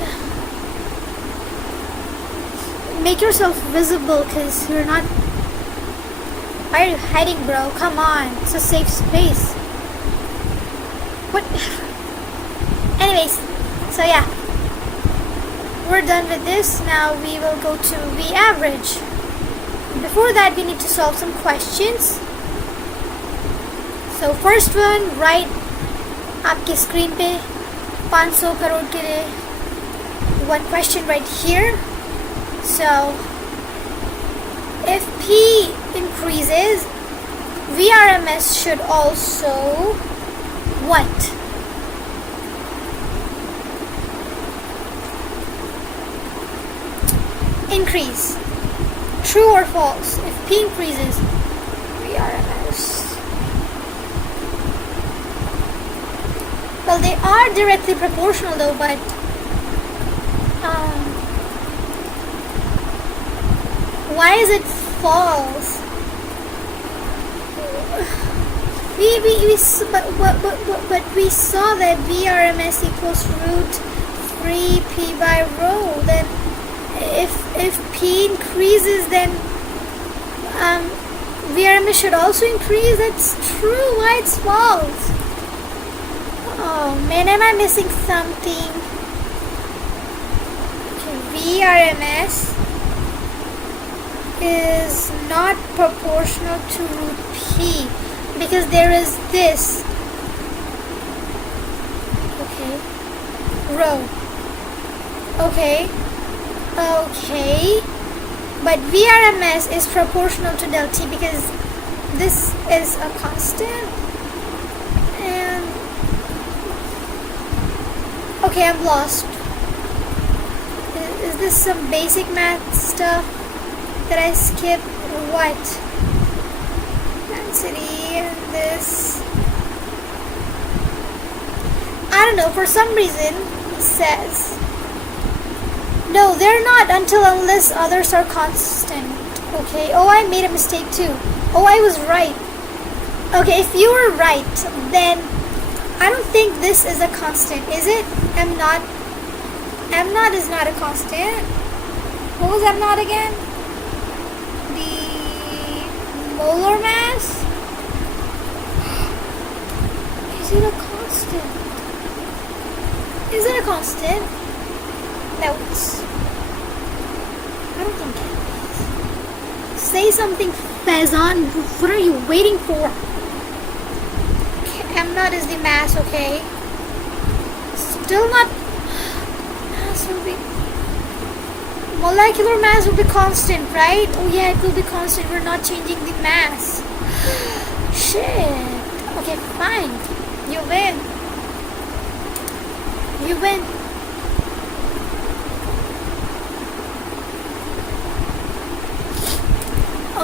make yourself visible, because you're not. Why are you hiding, bro? Come on, it's a safe space. What? Anyways, so yeah, we're done with this. Now we will go to V average. Before that, we need to solve some questions. So first one, write आपके screen पे 500 करोड़ के लिए one question right here. So if P increases, VRMS should also what? Increase. True or false? If P increases, VRMS. Well, they are directly proportional though, but why is it false? But we saw that VRMS equals root 3P by rho. Then if P increases, then VRMS should also increase. That's true. Why it's false? Oh man, am I missing something? Okay, VRMS is not proportional to root P because there is this. Okay, rho. Okay, but VRMS is proportional to del T because this is a constant. And okay, I'm lost. Is this some basic math stuff that I skipped or what? Density and this. I don't know, for some reason he says no, they're not until unless others are constant. Okay, oh, I made a mistake too. Oh, I was right. Okay, if you were right, then I don't think this is a constant, is it? M naught is not a constant. What was M naught again? The molar mass? Is it a constant? Is it a constant? No, I don't think it is. Say something, Faizan. What are you waiting for? M naught is the mass, okay? Still not. Mass will be. Molecular mass will be constant, right? Oh yeah, it will be constant. We're not changing the mass. Shit. Okay, fine. You win. You win.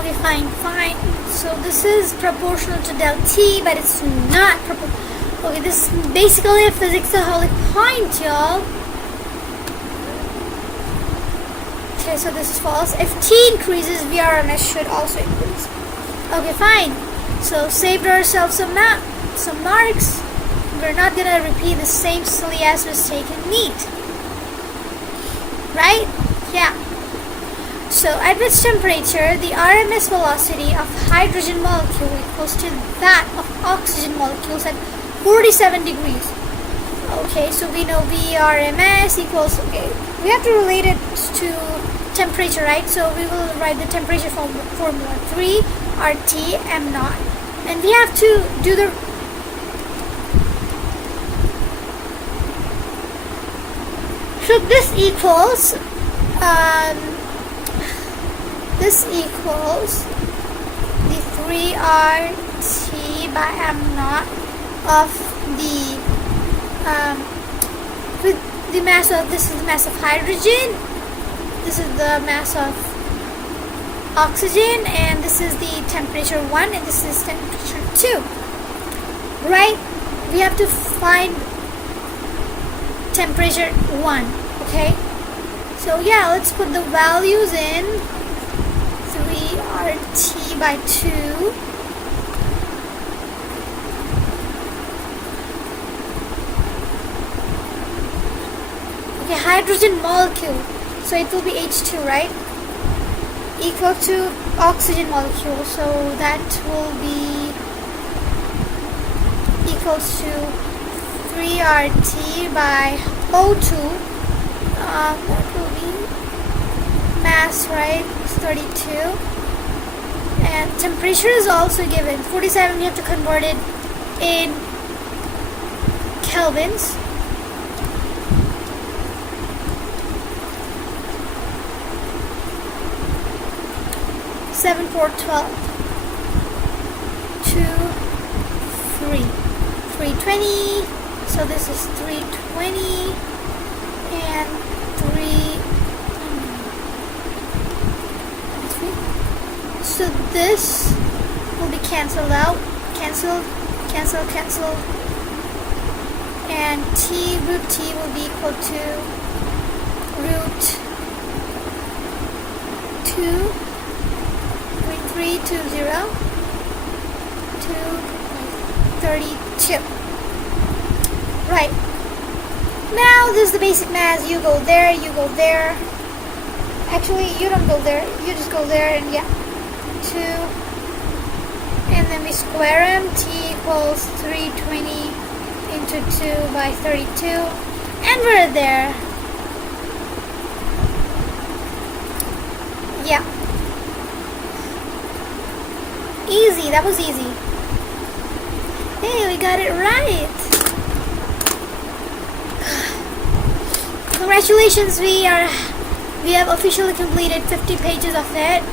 Okay, fine. So this is proportional to del T, but it's not proportional. Okay, this is basically a physicsaholic point, y'all. Okay, so this is false. If T increases, VRMS should also increase. Okay, fine. So saved ourselves some marks. We're not gonna repeat the same silly ass mistake in NEET. Right? Yeah. So at which temperature the RMS velocity of hydrogen molecule equals to that of oxygen molecules at 47 degrees. Okay, so we know VRMS equals, okay, we have to relate it to temperature, right? So we will write the temperature formula 3 RT M naught. And we have to do the so this equals the 3RT by M naught of with the mass of, this is the mass of hydrogen, this is the mass of oxygen, and this is the temperature 1 and this is temperature 2, right? We have to find temperature 1. Okay, so yeah, let's put the values in. 3RT by 2 okay, hydrogen molecule, so it will be H2, right, equal to oxygen molecule, so that will be equals to 3RT by O2. That will be mass, right? It's 32. And temperature is also given. 47, you have to convert it in kelvins. Seven, 4, 12. 2, 3. 320. So this is 320. And 3. So this will be cancelled out. Cancel. And root T will be equal to root 2.320 to 32. Right. Now this is the basic mass. You go there, you go there. Actually, you don't go there. You just go there, and yeah. 2, and then we square them. T equals 320 into 2 by 32, and we're there. Yeah, easy. That was easy. Hey, we got it right. Congratulations, we have officially completed 50 pages of it.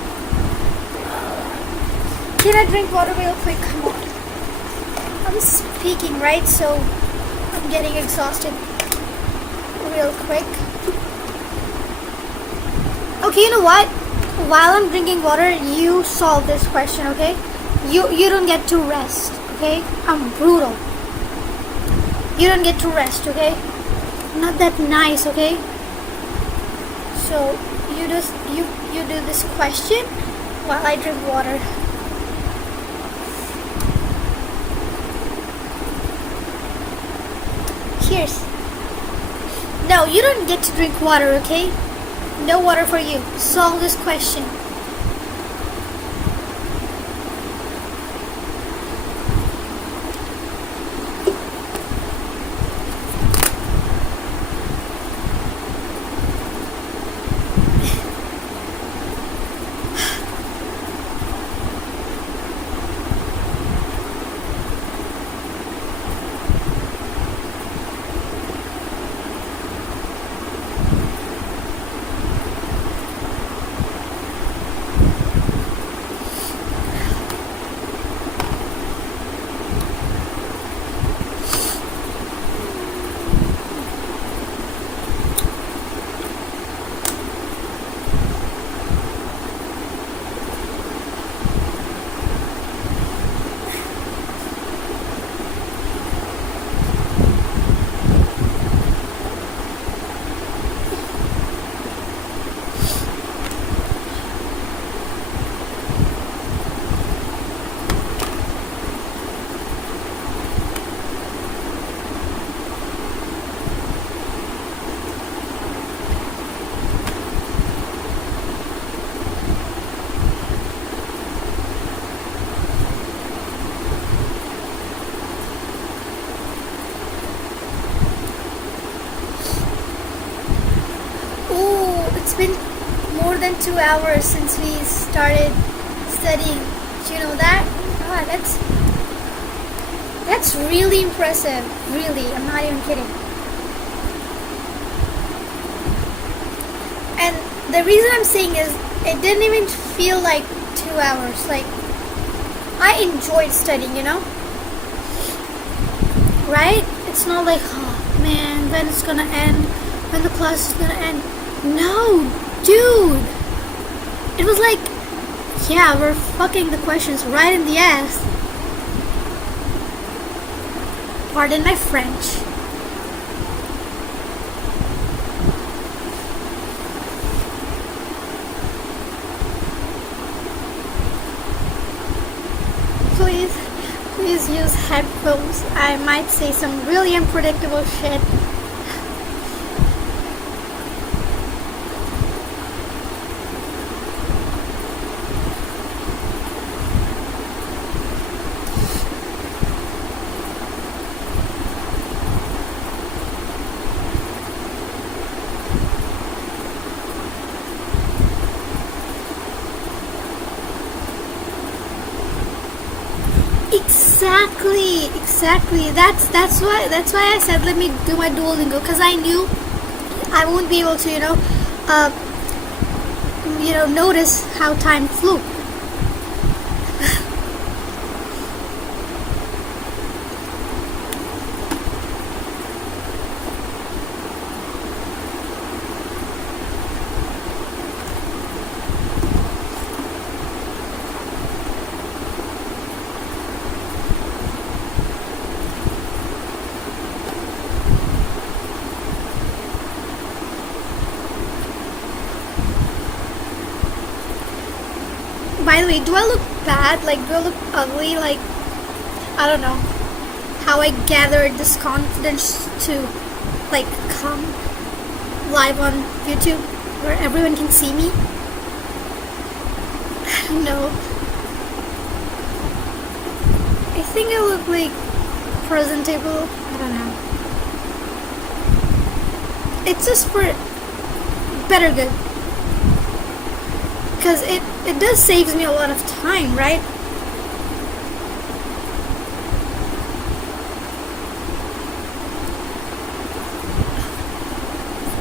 Can I drink water real quick? Come on. I'm speaking, right? So I'm getting exhausted real quick. Okay, you know what? While I'm drinking water, you solve this question, okay? You don't get to rest, okay? I'm brutal. You don't get to rest, okay? Not that nice, okay? So you do this question while I drink water. Cheers. No, you don't get to drink water, okay? No water for you. Solve this question. been more than 2 hours since we started studying. Do you know that? God, that's really impressive. Really, I'm not even kidding. And the reason I'm saying is it didn't even feel like 2 hours. Like, I enjoyed studying, you know? Right? It's not like, oh man, when it's gonna end, when the class is gonna end. No, dude! It was like, yeah, we're fucking the questions right in the ass. Pardon my French. Please use headphones. I might say some really unpredictable shit. Exactly. That's why I said let me do my Duolingo, because I knew I won't be able to, notice how time flew. By the way, do I look bad? Like, do I look ugly? Like, I don't know how I gathered this confidence to, like, come live on YouTube where everyone can see me. I don't know. I think I look, like, presentable. I don't know. It's just for better good. Because it does saves me a lot of time, right?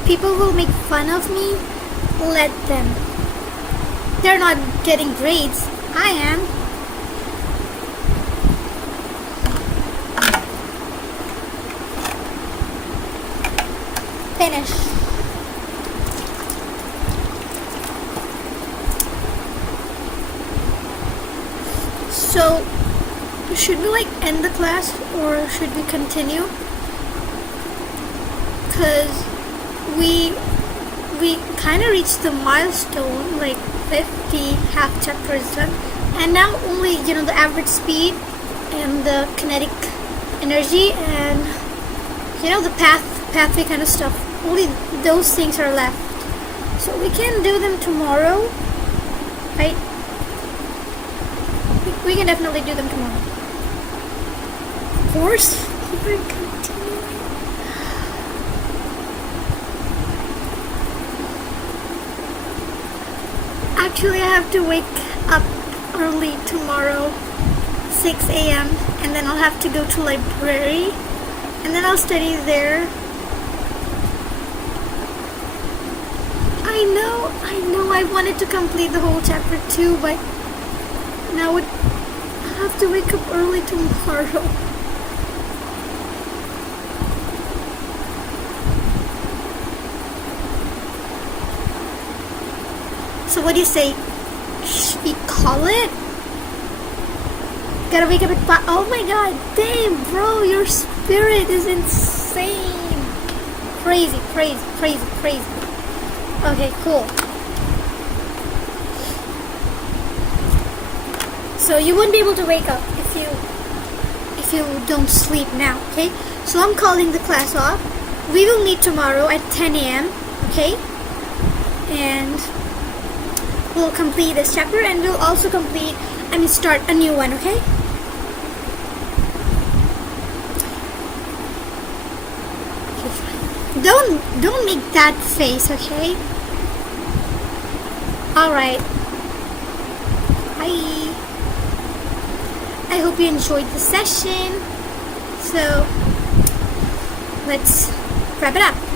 People will make fun of me, let them. They're not getting grades. I am. Finish. So, should we end the class or should we continue? Because we kind of reached the milestone, 50 half chapters done, and now only the average speed and the kinetic energy and the pathway kind of stuff. Only those things are left. So we can do them tomorrow, right? We can definitely do them tomorrow. Of course, we're continuing. Actually, I have to wake up early tomorrow, 6 a.m. and then I'll have to go to library and then I'll study there. I know I wanted to complete the whole chapter 2, but now I have to wake up early tomorrow. So what do you say? Should we call it? Gotta wake up at 5. Oh my god, damn bro, your spirit is insane. Crazy. Okay, cool. So you wouldn't be able to wake up if you don't sleep now, okay? So I'm calling the class off. We will meet tomorrow at 10 a.m., okay? And we'll complete this chapter and we'll also start a new one, okay? Don't make that face, okay? Alright. Bye. I hope you enjoyed the session. So, let's wrap it up.